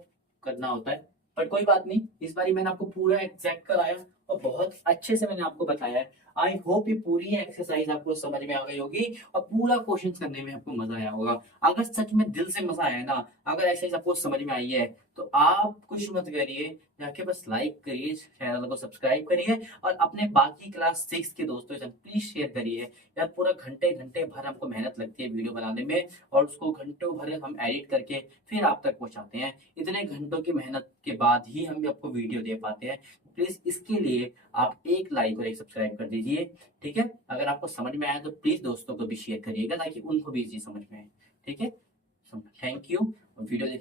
करना होता है। पर कोई बात नहीं, इस बार मैंने आपको पूरा एग्जैक्ट कराया और बहुत अच्छे से मैंने आपको बताया है। आई होप ये पूरी एक्सरसाइज आपको समझ में आ गई होगी और पूरा क्वेश्चन करने में आपको मजा आया होगा। अगर सच में दिल से मजा आया ना, अगर एक्सरसाइज आपको समझ में आई है, तो आप कुछ मत करिए, जाके बस लाइक करिए, चैनल को सब्सक्राइब करिए और अपने बाकी क्लास 6 के दोस्तों के साथ प्लीज शेयर करिए। यार पूरा घंटे घंटे भर हमको मेहनत लगती है वीडियो बनाने में, और उसको घंटों भर हम एडिट करके फिर आप तक पहुंचाते हैं। इतने घंटों की मेहनत के बाद ही हम आपको वीडियो दे पाते हैं। प्लीज इसके लिए आप एक लाइक और एक सब्सक्राइब कर दीजिए। ठीक है, अगर आपको समझ में आया तो प्लीज दोस्तों को भी शेयर करिएगा ताकि उनको भी इजी समझ में आए। ठीक है, थैंक यू वीडियो देखने